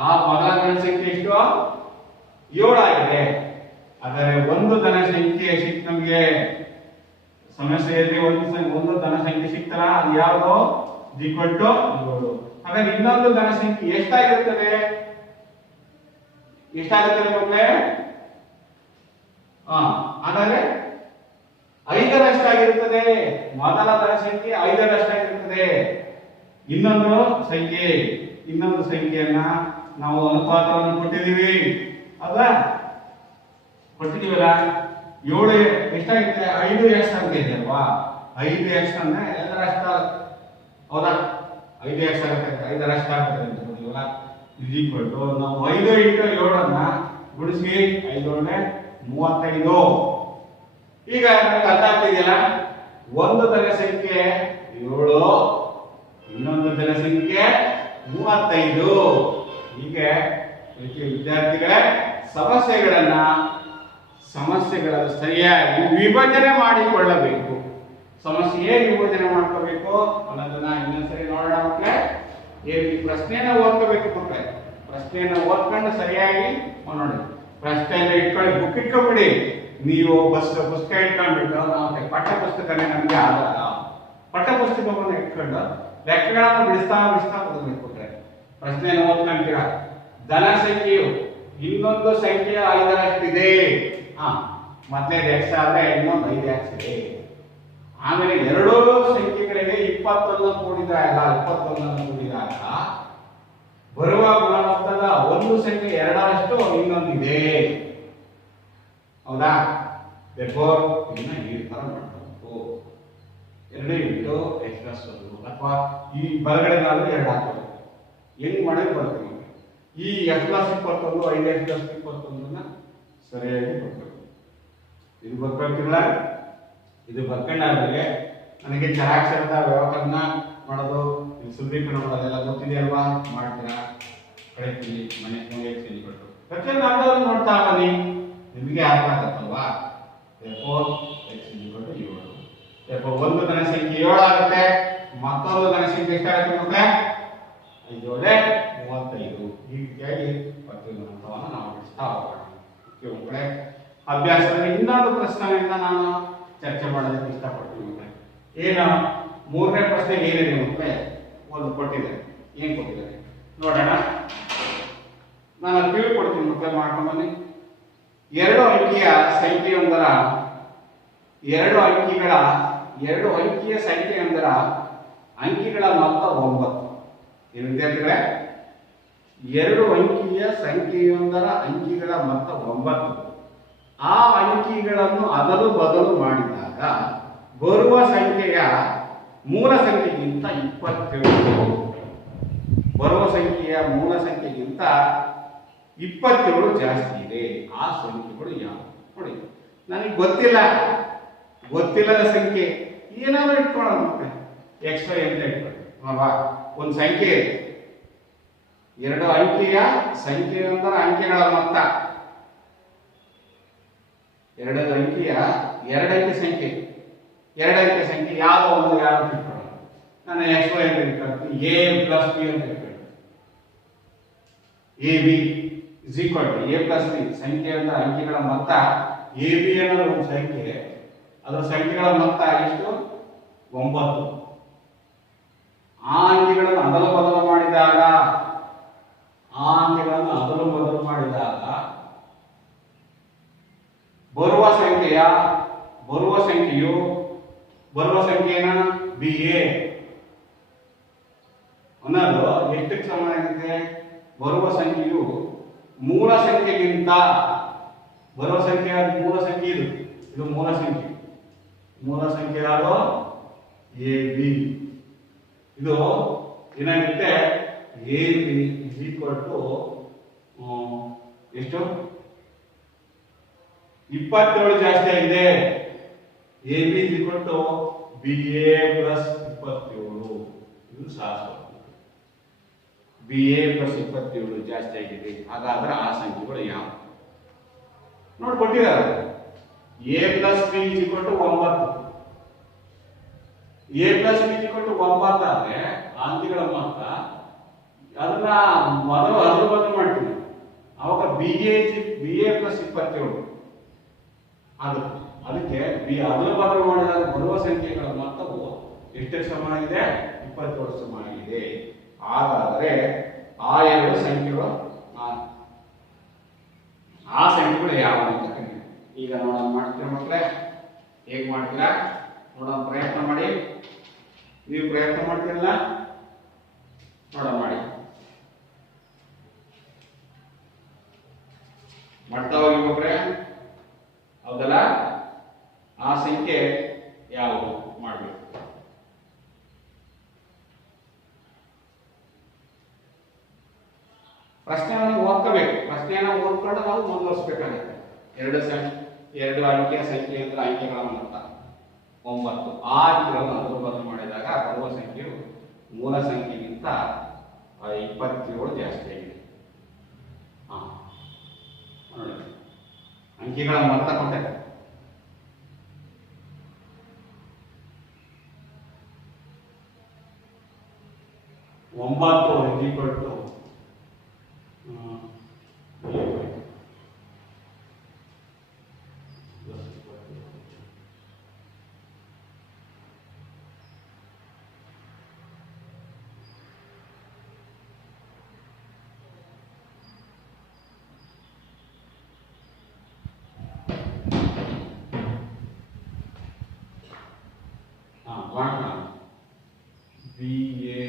ಆ ಮೊದಲ ಧನ ಸಂಖ್ಯೆ ಎಷ್ಟು, 7 ಆಗಿದೆ. ಆದರೆ ಒಂದು ಧನ ಸಂಖ್ಯೆ ಸಿಕ್ತು ನಮಗೆ ಸಮಸ್ಯೆಯಲ್ಲಿ. ಒಂದು ಧನ ಸಂಖ್ಯೆ ಸಿಕ್ತಲ್ಲ, ಅದು ಯಾವುದು, ಈಕ್ವಲ್ ಟು 7. ಹಾಗಾದ್ರೆ ಇನ್ನೊಂದು ಧನ ಸಂಖ್ಯೆ ಎಷ್ಟಾಗಿರುತ್ತದೆ ಮಕ್ಕಳೇ, ಹಾಗಾದ್ರೆ 5ರಷ್ಟಾಗಿರುತ್ತದೆ. ಮೊದಲ ಧನ ಸಂಖ್ಯೆ 5ರಷ್ಟಾಗಿರುತ್ತದೆ. ಇನ್ನೊಂದು ಸಂಖ್ಯೆಯನ್ನ ನಾವು ಅನುಪಾತವನ್ನು ಕೊಟ್ಟಿದ್ದೀವಿ ಅಲ್ವಾ, ಕೊಟ್ಟಿದ್ದೀವಲ್ಲ. 7 ಎಷ್ಟಾಗುತ್ತೆ, 5x ಅಂತ ಇದೆ ಅಲ್ವಾ. 5x ಅಂದ್ರೆ ಎಲ್ಲರಷ್ಟ ಹೌದಾ, 5x ಆಗುತ್ತೆ, 5ರಷ್ಟಾಗುತ್ತೆ ಅಂತ ಕೊಟ್ಟಿದ್ದೀವಲ್ಲ. ಇಸ್ ಈಕ್ವಲ್ ಟು ನಾವು 5 ಇಂಟು 7 ಗುಣಿಸಿ 5 35. ಈಗ ನಮಗೆ ಅರ್ಥ ಆಗ್ತಿದೆಯಲ್ಲ, ಒಂದು ಧನ ಸಂಖ್ಯೆ 7, ಇನ್ನೊಂದು ಧನ ಸಂಖ್ಯೆ 35. ಹೀಗೆ ವಿದ್ಯಾರ್ಥಿಗಳೇ ಸಮಸ್ಯೆಗಳನ್ನು ಸರಿಯಾಗಿ ವಿಭಜನೆ ಮಾಡಿಕೊಳ್ಳಬೇಕು. ಸಮಸ್ಯೆ ಹೇಗೆ ವಿಭಜನೆ ಮಾಡ್ಕೋಬೇಕು ಅನ್ನೋದನ್ನ ಇನ್ನೊಂದ್ಸರಿ ನೋಡೋಣ ಮಕ್ಕಳೇ. ಈ ಪ್ರಶ್ನೆನ ಓದ್ಕೋಬೇಕು ಮಕ್ಕಳೇ. ಪ್ರಶ್ನೆಯನ್ನು ಓದ್ಕೊಂಡು ಸರಿಯಾಗಿ ನೋಡಿ. ಪ್ರಶ್ನೆಯನ್ನು ಇಟ್ಕೊಳ್ಳಿ, ಬುಕ್ ಇಟ್ಕೊಂಡ್ಬಿಡಿ. ನೀವು ಪುಸ್ತಕ ಇಟ್ಕೊಂಡ್ಬಿಟ್ಟು ನಾವು ಪಠ್ಯ ಪುಸ್ತಕನೇ ನಮಗೆ ಆಧಾರ. ಪಠ್ಯ ಪುಸ್ತಕವನ್ನು ಇಟ್ಕೊಂಡು ಲೆಕ್ಕಗಳನ್ನು ಬಿಡಿಸ್ತಾ ಓದಬೇಕು. ಪ್ರಶ್ನೆಯನ್ನು ಓದ್ಕೊಂತೀರ. ಧನ ಸಂಖ್ಯೆಯು ಇನ್ನೊಂದು ಸಂಖ್ಯೆಯ 5ರಷ್ಟಿದೆ. ಮೊದಲನೇದು x ಆದ್ರೆ ಇನ್ನೊಂದು 5x ಇದೆ. ಆಮೇಲೆ ಎರಡೂ ಸಂಖ್ಯೆಗಳಿಗೆ 21 ಕೂಡಿದಾಗ ಬರುವ ಗುಣಮಟ್ಟದ ಒಂದು ಸಂಖ್ಯೆ 2ರಷ್ಟು ಇನ್ನೊಂದಿದೆ ಹೌದಾ. therefore ಇದನ್ನ ಈ ತರ ಮಾಡಬಹುದು, 2 ಇಂಟು x ಪ್ಲಸ್ 1 ಅಥವಾ ಈ ಬಲಗಡೆ ನಾವು 2 ಹಾಕಬೇಕು. ಹೆಂಗ್ ಮಾಡಿದ್ರೆ ಬರ್ತೀವಿ. ಈ x ಪ್ಲಸ್ 21 5x ಪ್ಲಸ್ 21 ಸರಿಯಾಗಿ ಬರ್ಬೇಕು. ಇದು ಬರ್ಕೊಳ್ತಿರಲ್ಲ, ಇದು ಬರ್ಕೊಂಡಾದ್ಮೇಲೆ ನನಗೆ ಚರಾಕ್ಷರದ ವ್ಯವಕಲನ ಮಾಡೋದು, ಶುದ್ಧೀಕರಣ ಮಾಡೋದೆಲ್ಲ ಗೊತ್ತಿದೆಯಲ್ವಾ? ಮಾಡ್ತೀರಾ? ಕಳಿಸ್ತೀನಿ ಮನೆ ಮೂಲೆಯಲ್ಲಿ ಕೊಟ್ಟು ಪ್ರತಿಯೊಂದು ಅಂಶವನ್ನು ನೋಡ್ತಾ ಬನ್ನಿ, ನಿಮಗೆ ಅರ್ಥ ಆಗತ್ತಲ್ವಾ? ಒಂದು ಘನಸಂಖ್ಯೆ 7 ಆಗುತ್ತೆ, ಮತ್ತೊಂದು ಘನಸಂಖ್ಯೆ ಎಷ್ಟಾಗುತ್ತೆ ಮತ್ತೆ? 5 35. ಈ ರೀತಿಯಾಗಿ ಪ್ರತಿಯೊಂದು ಹಂತವನ್ನು ನಾವು ಬಿಡಿಸ್ತಾ ಹೋಗೋಣ. ಮಕ್ಕಳೇ, ಅಭ್ಯಾಸದಲ್ಲಿ ಇನ್ನೊಂದು ಪ್ರಶ್ನೆಯಿಂದ ನಾನು ಚರ್ಚೆ ಮಾಡೋದಕ್ಕೆ ಇಷ್ಟಪಡ್ತೀನಿ ಮಕ್ಕಳೇ. ಏನು 3ನೇ ಪ್ರಶ್ನೆ ಏನಿದೆ ಮಕ್ಕಳೇ? ಒಂದು ಕೊಟ್ಟಿದ್ದಾರೆ. ಏನ್ ಕೊಟ್ಟಿದ್ದಾರೆ ನೋಡೋಣ. ನಾನು ತಿಳ್ಕೊಡ್ತೀನಿ ಮಕ್ಕಳೇ, ಮಾಡ್ಕೊಂಡು ಬನ್ನಿ. 2 ಅಂಕಿಯ ಸಂಖ್ಯೆಯೊಂದರ 2 ಅಂಕಿಯ ಸಂಖ್ಯೆಯೊಂದರ ಅಂಕಿಗಳ ಮೊತ್ತ 9. ಏನು ವಿದ್ಯಾರ್ಥಿಗಳೇ? 2 ಅಂಕಿಯ ಸಂಖ್ಯೆಯೊಂದರ ಅಂಕಿಗಳ ಮೊತ್ತ 9. ಆ ಅಂಕಿಗಳನ್ನು ಅದಲು ಬದಲು ಮಾಡಿದಾಗ ಬರುವ ಸಂಖ್ಯೆಯ ಮೂಲ ಸಂಖ್ಯೆಗಿಂತ 27. ಬರುವ ಸಂಖ್ಯೆಯ ಮೂಲ ಸಂಖ್ಯೆಗಿಂತ 27 ಜಾಸ್ತಿ ಇದೆ. ಆ ಸಂಖ್ಯೆಗಳು ಯಾವುವು? ನೋಡಿ, ನನಗೆ ಗೊತ್ತಿಲ್ಲದ ಸಂಖ್ಯೆ ಏನಾದರೂ ಇಟ್ಕೊಳ್ಳೋಣ ಮತ್ತೆ. XY ಅಂತ ಇಟ್ಕೊಳ್ಳಿ ಅಲ್ವಾ? ಒಂದು ಸಂಖ್ಯೆ 2 ಅಂಕಿಯ ಸಂಖ್ಯೆಯೊಂದರ ಅಂಕೆಗಳ ಮೊತ್ತ 2 ಅಂಕಿಯ 2 ಅಂಕಿ ಸಂಖ್ಯೆ ಯಾವುದೋ ಒಂದು ಯಾರು ಇಟ್ಕೊಳ್ಳೋಣ. ನಾನು XY ಅಂತ ಇಟ್ಕೊಳ್ತೀನಿ, A plus B ಅಂತ ಇಟ್ಕೊಳ್ಳಿ. AB is equal to A plus B. ಸಂಖ್ಯೆಯೊಂದರ ಅಂಕಿಗಳ ಮೊತ್ತ AB ಅನ್ನೋದು ಒಂದು ಸಂಖ್ಯೆ, ಅದರ ಸಂಖ್ಯೆಗಳ ಮೊತ್ತ ಎಷ್ಟು? 9. ಆ ಅಂಕಿಗಳನ್ನು ಅದಲು ಬದಲು ಮಾಡಿದಾಗ ಬರುವ ಸಂಖ್ಯೆನ BA ಅನ್ನೋದು ಎಷ್ಟಕ್ಕೆ ಸಮಾನವಾಗಿದೆ? ಬರುವ ಸಂಖ್ಯೆಯು ಮೂಲ ಸಂಖ್ಯೆಗಿಂತ ಮೂಲ ಸಂಖ್ಯೆ ಇದು ಮೂಲ ಸಂಖ್ಯೆ ಯಾವುದು? AB. ಇದು ಏನಾಗುತ್ತೆ? AB is equal to ಎಷ್ಟು? 27 ಜಾಸ್ತಿ ಆಗಿದೆ. AB is equal to BA plus 27. ಇದು ಶಾಸ್ತ್ರ. BA plus 27 ಜಾಸ್ತಿ ಆಗಿದೆ. ಹಾಗಾದ್ರೆ ಆ ಸಂಖ್ಯೆಗಳು ಯಾವ? ನೋಡಿ ಕೊಟ್ಟಿದ್ದಾರೆ. A plus B is equal to 9. A plus B is equal to 9 ಆದ್ರೆ ಅಂಕಿಗಳ ಮೊತ್ತ ಅದನ್ನ ಮೊದಲು ಅದರ ಬದಲು ಮಾಡ್ತೀನಿ. ಅವಾಗ BA plus 27 ಆಗುತ್ತೆ. ಅದಕ್ಕೆ ಅದರ ಬದಲು ಮಾಡಿದಾಗ ಬರುವ ಸಂಖ್ಯೆಗಳ ಮೊತ್ತವು ಎಷ್ಟಕ್ಕೆ ಸಮಾನವಾಗಿದೆ? 27 ಸಮಾನವಾಗಿದೆ. ಹಾಗಾದರೆ ಆ ಎರಡು ಸಂಖ್ಯೆಗಳು ಯಾವ ಅಂತ ಕರೀತೀವಿ. ಈಗ ನೋಡೋಣ, ಮಾಡ್ತೀರಾ ಮಕ್ಕಳೇ? ಹೇಗೆ ಮಾಡ್ತೀರಾ ನೋಡೋಣ, ಪ್ರಯತ್ನ ಮಾಡಿ. ನೀವು ಪ್ರಯತ್ನ ಮಾಡ್ತೀರಲ್ಲ, ನೋಡೋಣ ಮಾಡಿ. ಮಾಡ್ತಾ ಹೋಗಿ ಮಕ್ಕಳೇ, ಹೌದಲ್ಲ? ಆ ಸಂಖ್ಯೆ ಯಾವುದು ಮಾಡಬೇಕು? ಪ್ರಶ್ನೆಯನ್ನು ಓದ್ಕೋಬೇಕು. ಪ್ರಶ್ನೆಯನ್ನು ಓದ್ಕೊಂಡು ನಾವು ಮುಂದುವರಿಸಬೇಕಾಗುತ್ತೆ. 2 ಅಂಕಿಯ ಸಂಖ್ಯೆ ಅಂದ್ರೆ ಅಂಕೆಗಳ ಮೊತ್ತ 9. ಆ ಅಂಕೆಗಳನ್ನು ಅದರ ಬದಲು ಮಾಡಿದಾಗ ಬರುವ ಸಂಖ್ಯೆಯು ಮೂಲ ಸಂಖ್ಯೆಗಿಂತ 27 ಜಾಸ್ತಿ ಆಗಿದೆ. ನೋಡಿ, ಅಂಕಿಗಳ ಮೊತ್ತ ಕೊಟ್ಟೆ. ಒಂಬತ್ತು BA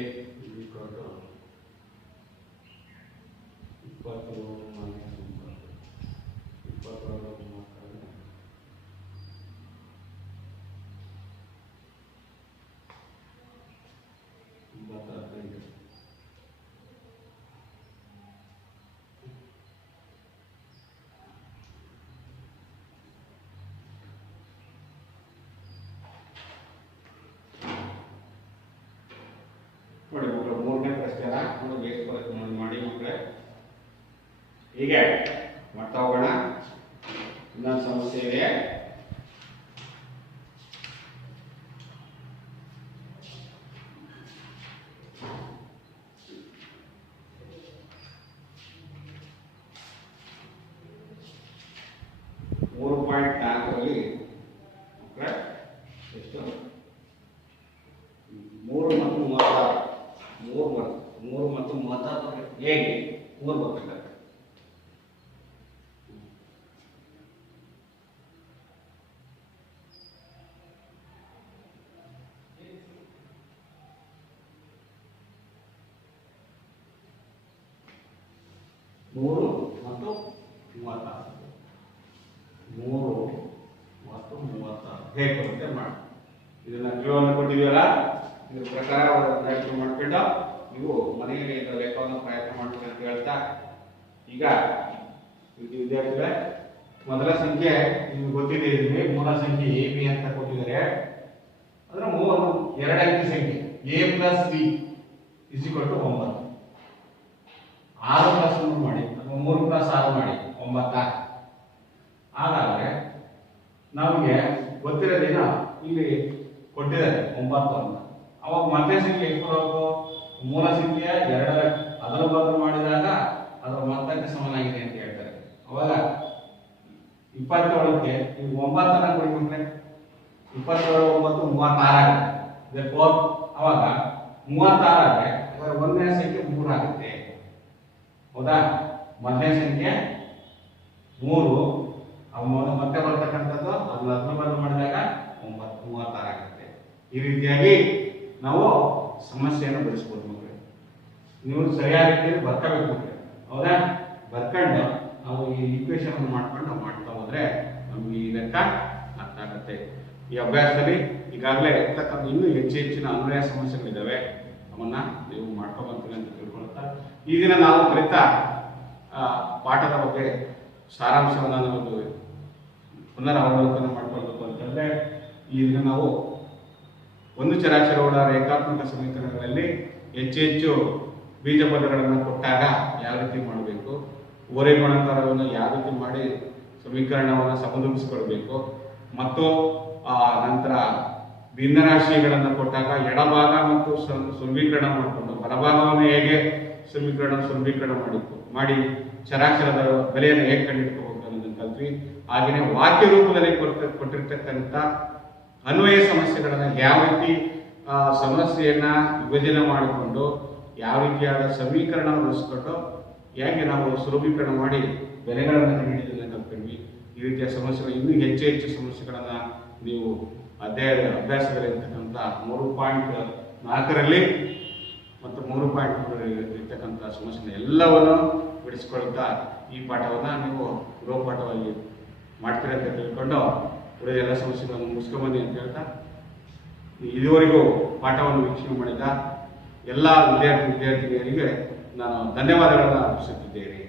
ಬೇಯಿಸ್ಕೊಳ್ಳೋಕೆ ಮಾಡಿ ಮಕ್ಕಳೇ. ಹೀಗೆ ಮಾಡ್ತಾ ಹೋಗೋಣ. ಇನ್ನೊಂದು ಸಮಸ್ಯೆ ಇದೆ. .4ರಲ್ಲಿ ಎಷ್ಟು 3 ಮತ್ತು 36 3 ಮತ್ತು 36 ಹೇಗೆ 3 ಬರ್ಬೇಕಾಗುತ್ತೆ. ಮೂರು ಮತ್ತು 36 ಹೇಗೆ ಬರುತ್ತೆ ಮಾಡಿ. ಇದನ್ನ ಕ್ಲೂವನ್ನು ಕೊಟ್ಟಿದೆಯಲ್ಲ, ಇದ್ರ ಪ್ರಕಾರ ಪ್ರಯತ್ನ ಮಾಡ್ಕೊಂಡು ನೀವು ಮನೆಯಲ್ಲಿ ಇದರ ಲೆಕ್ಕವನ್ನು ಪ್ರಯತ್ನ ಮಾಡ್ತೀವಿ ಅಂತ ಹೇಳ್ತಾ, ಈಗ ವಿದ್ಯಾರ್ಥಿಗಳೇ ಮೊದಲ ಸಂಖ್ಯೆ ನಿಮ್ಗೆ ಗೊತ್ತಿದೆ. ಇದರಲ್ಲಿ ಮೂಲ ಸಂಖ್ಯೆ ಎ ಬಿ ಅಂತ ಕೊಟ್ಟಿದ್ದಾರೆ. ಅದರ ಎರಡು ಅಂಕಿ ಸಂಖ್ಯೆ a + b = 9. 6 + 3 ಮಾಡಿ ಅಥವಾ 3 + 6 ಮಾಡಿ 9. ಹಾಗಾದ್ರೆ ನಮಗೆ ಗೊತ್ತಿರೋದೇನು ಇಲ್ಲಿ ಕೊಟ್ಟಿದ್ದಾರೆ 9 ಅಂತ. ಅವಾಗ ಮತ್ತೆ ಸಂಖ್ಯೆ ಎಷ್ಟು ಬರಬೇಕು? ಮೂಲ ಸಂಖ್ಯೆ 2 ಅದರ ಬದಲು ಮಾಡಿದಾಗ ಅದರ ಮೊತ್ತಕ್ಕೆ ಸಮನಾಗಿದೆ ಅಂತ ಹೇಳ್ತಾರೆ. ಅವಾಗ 27ಕ್ಕೆ ನೀವು 9 ಕೊಡಿಕೊಂಡ್ರೆ 27 9 36 ಆಗುತ್ತೆ. ಅವಾಗ 36 ಆದ್ರೆ ಅದರ ಒಂದನೇ ಸಂಖ್ಯೆ 3 ಆಗುತ್ತೆ. ಹೌದಾ? ಮೊದಲನೇ ಸಂಖ್ಯೆ 3 ಮತ್ತೆ ಬರ್ತಕ್ಕಂಥದ್ದು ಅದನ್ನ ಅದನ್ನು ಮಾಡಿದಾಗ 36 ಆಗುತ್ತೆ. ಈ ರೀತಿಯಾಗಿ ನಾವು ಸಮಸ್ಯೆಯನ್ನು ಬಿಡಿಸ್ಬೋದು ಮಕ್ಕಳು. ನೀವು ಸರಿಯಾದ ರೀತಿಯಲ್ಲಿ ಬರ್ಕೋಬೇಕು ಮಕ್ಕಳು. ಹೌದಾ? ಬರ್ಕೊಂಡು ನಾವು ಈ ಈಕ್ವೇಶನ್ ಮಾಡ್ಕೊಂಡು ಮಾಡ್ತಾ ಹೋದ್ರೆ ನಮ್ಗೆ ಈ ಲೆಕ್ಕ ಅರ್ಥ ಆಗುತ್ತೆ. ಈ ಅಭ್ಯಾಸದಲ್ಲಿ ಈಗಾಗಲೇ ಇರ್ತಕ್ಕಂಥ ಇನ್ನೂ ಹೆಚ್ಚಿನ ಅನ್ವಯ ಸಮಸ್ಯೆಗಳಿದ್ದಾವೆ. ಅವನ್ನ ನೀವು ಮಾಡ್ಕೊಬರ್ತೀವಿ ಅಂತ ತಿಳ್ಕೊಳ್ತಾ, ಈ ದಿನ ನಾವು ಕಲಿತ ಪಾಠದ ಬಗ್ಗೆ ಸಾರಾಂಶವನ್ನು ನಾವು ಪುನರಾವಲೋಕನ ಮಾಡ್ಕೊಳ್ಬೇಕು ಅಂತಂದ್ರೆ, ಈ ದಿನ ನಾವು ಒಂದು ಚರಾಕ್ಷರವುಳ್ಳ ರೇಖಾತ್ಮಕ ಸಮೀಕರಣಗಳಲ್ಲಿ ಹೆಚ್ಚು ಬೀಜಪದಗಳನ್ನು ಕೊಟ್ಟಾಗ ಯಾವ ರೀತಿ ಮಾಡಬೇಕು, ಓರೆ ಗುಣಾಕಾರವನ್ನು ಯಾವ ರೀತಿ ಮಾಡಿ ಸಮೀಕರಣವನ್ನು ಸಮತೋಲಿಸಿಕೊಳ್ಬೇಕು, ಮತ್ತು ನಂತರ ಭಿನ್ನರಾಶಿಗಳನ್ನು ಕೊಟ್ಟಾಗ ಎಡಭಾಗ ಮತ್ತು ಸುಲಭೀಕರಣ ಮಾಡಿಕೊಂಡು ಬಲಭಾಗವನ್ನು ಹೇಗೆ ಸುಲಭೀಕರಣ ಮಾಡಿ ಚರಾಕ್ಷರದ ಬೆಲೆಯನ್ನು ಹೇಗೆ ಕಂಡುಹಿಡ್ಕೋಬೇಕು ಅನ್ನೋದನ್ನು ಕಲ್ತ್ವಿ. ಹಾಗೆಯೇ ವಾಕ್ಯ ರೂಪದಲ್ಲಿ ಕೊಟ್ಟಿರ್ತಕ್ಕಂಥ ಅನ್ವಯ ಸಮಸ್ಯೆಗಳನ್ನ ಯಾವ ರೀತಿ ಸಮಸ್ಯೆಯನ್ನ ವಿಭಜನೆ ಮಾಡಿಕೊಂಡು ಯಾವ ರೀತಿಯಾದ ಸಮೀಕರಣ ಬಳಸ್ಕೊಂಡು ಹೇಗೆ ನಾವು ಸುಲಭೀಕರಣ ಮಾಡಿ ಬೆಲೆಗಳನ್ನು ಕಂಡುಹಿಡಿಯೋದನ್ನ ಕಲ್ತ್ಕೊಂಡ್ವಿ. ಈ ರೀತಿಯ ಸಮಸ್ಯೆಗಳು ಇನ್ನೂ ಹೆಚ್ಚು ಸಮಸ್ಯೆಗಳನ್ನ ನೀವು ಅಭ್ಯಾಸದಲ್ಲಿ ಇರ್ತಕ್ಕಂಥ 3.4ರಲ್ಲಿ ಮತ್ತು 3.3 ಇರ್ತಕ್ಕಂಥ ಸಮಸ್ಯೆ ಎಲ್ಲವನ್ನು ಬಿಡಿಸ್ಕೊಳ್ತಾ ಈ ಪಾಠವನ್ನ ನೀವು ಗೃಹಪಾಠವಾಗಿ ಮಾಡ್ತೀರಿ ಅಂತ ತಿಳ್ಕೊಂಡು ಉಳಿದ ಎಲ್ಲ ಸಮಸ್ಯೆಗಳನ್ನು ಮುಗಿಸ್ಕೊಂಬನ್ನಿ ಅಂತ ಹೇಳ್ತಾ, ಇದುವರೆಗೂ ಪಾಠವನ್ನು ವೀಕ್ಷಣೆ ಮಾಡಿದ ಎಲ್ಲ ವಿದ್ಯಾರ್ಥಿನಿಯರಿಗೆ ನಾನು ಧನ್ಯವಾದಗಳನ್ನು ಅರ್ಪಿಸುತ್ತಿದ್ದೇನೆ.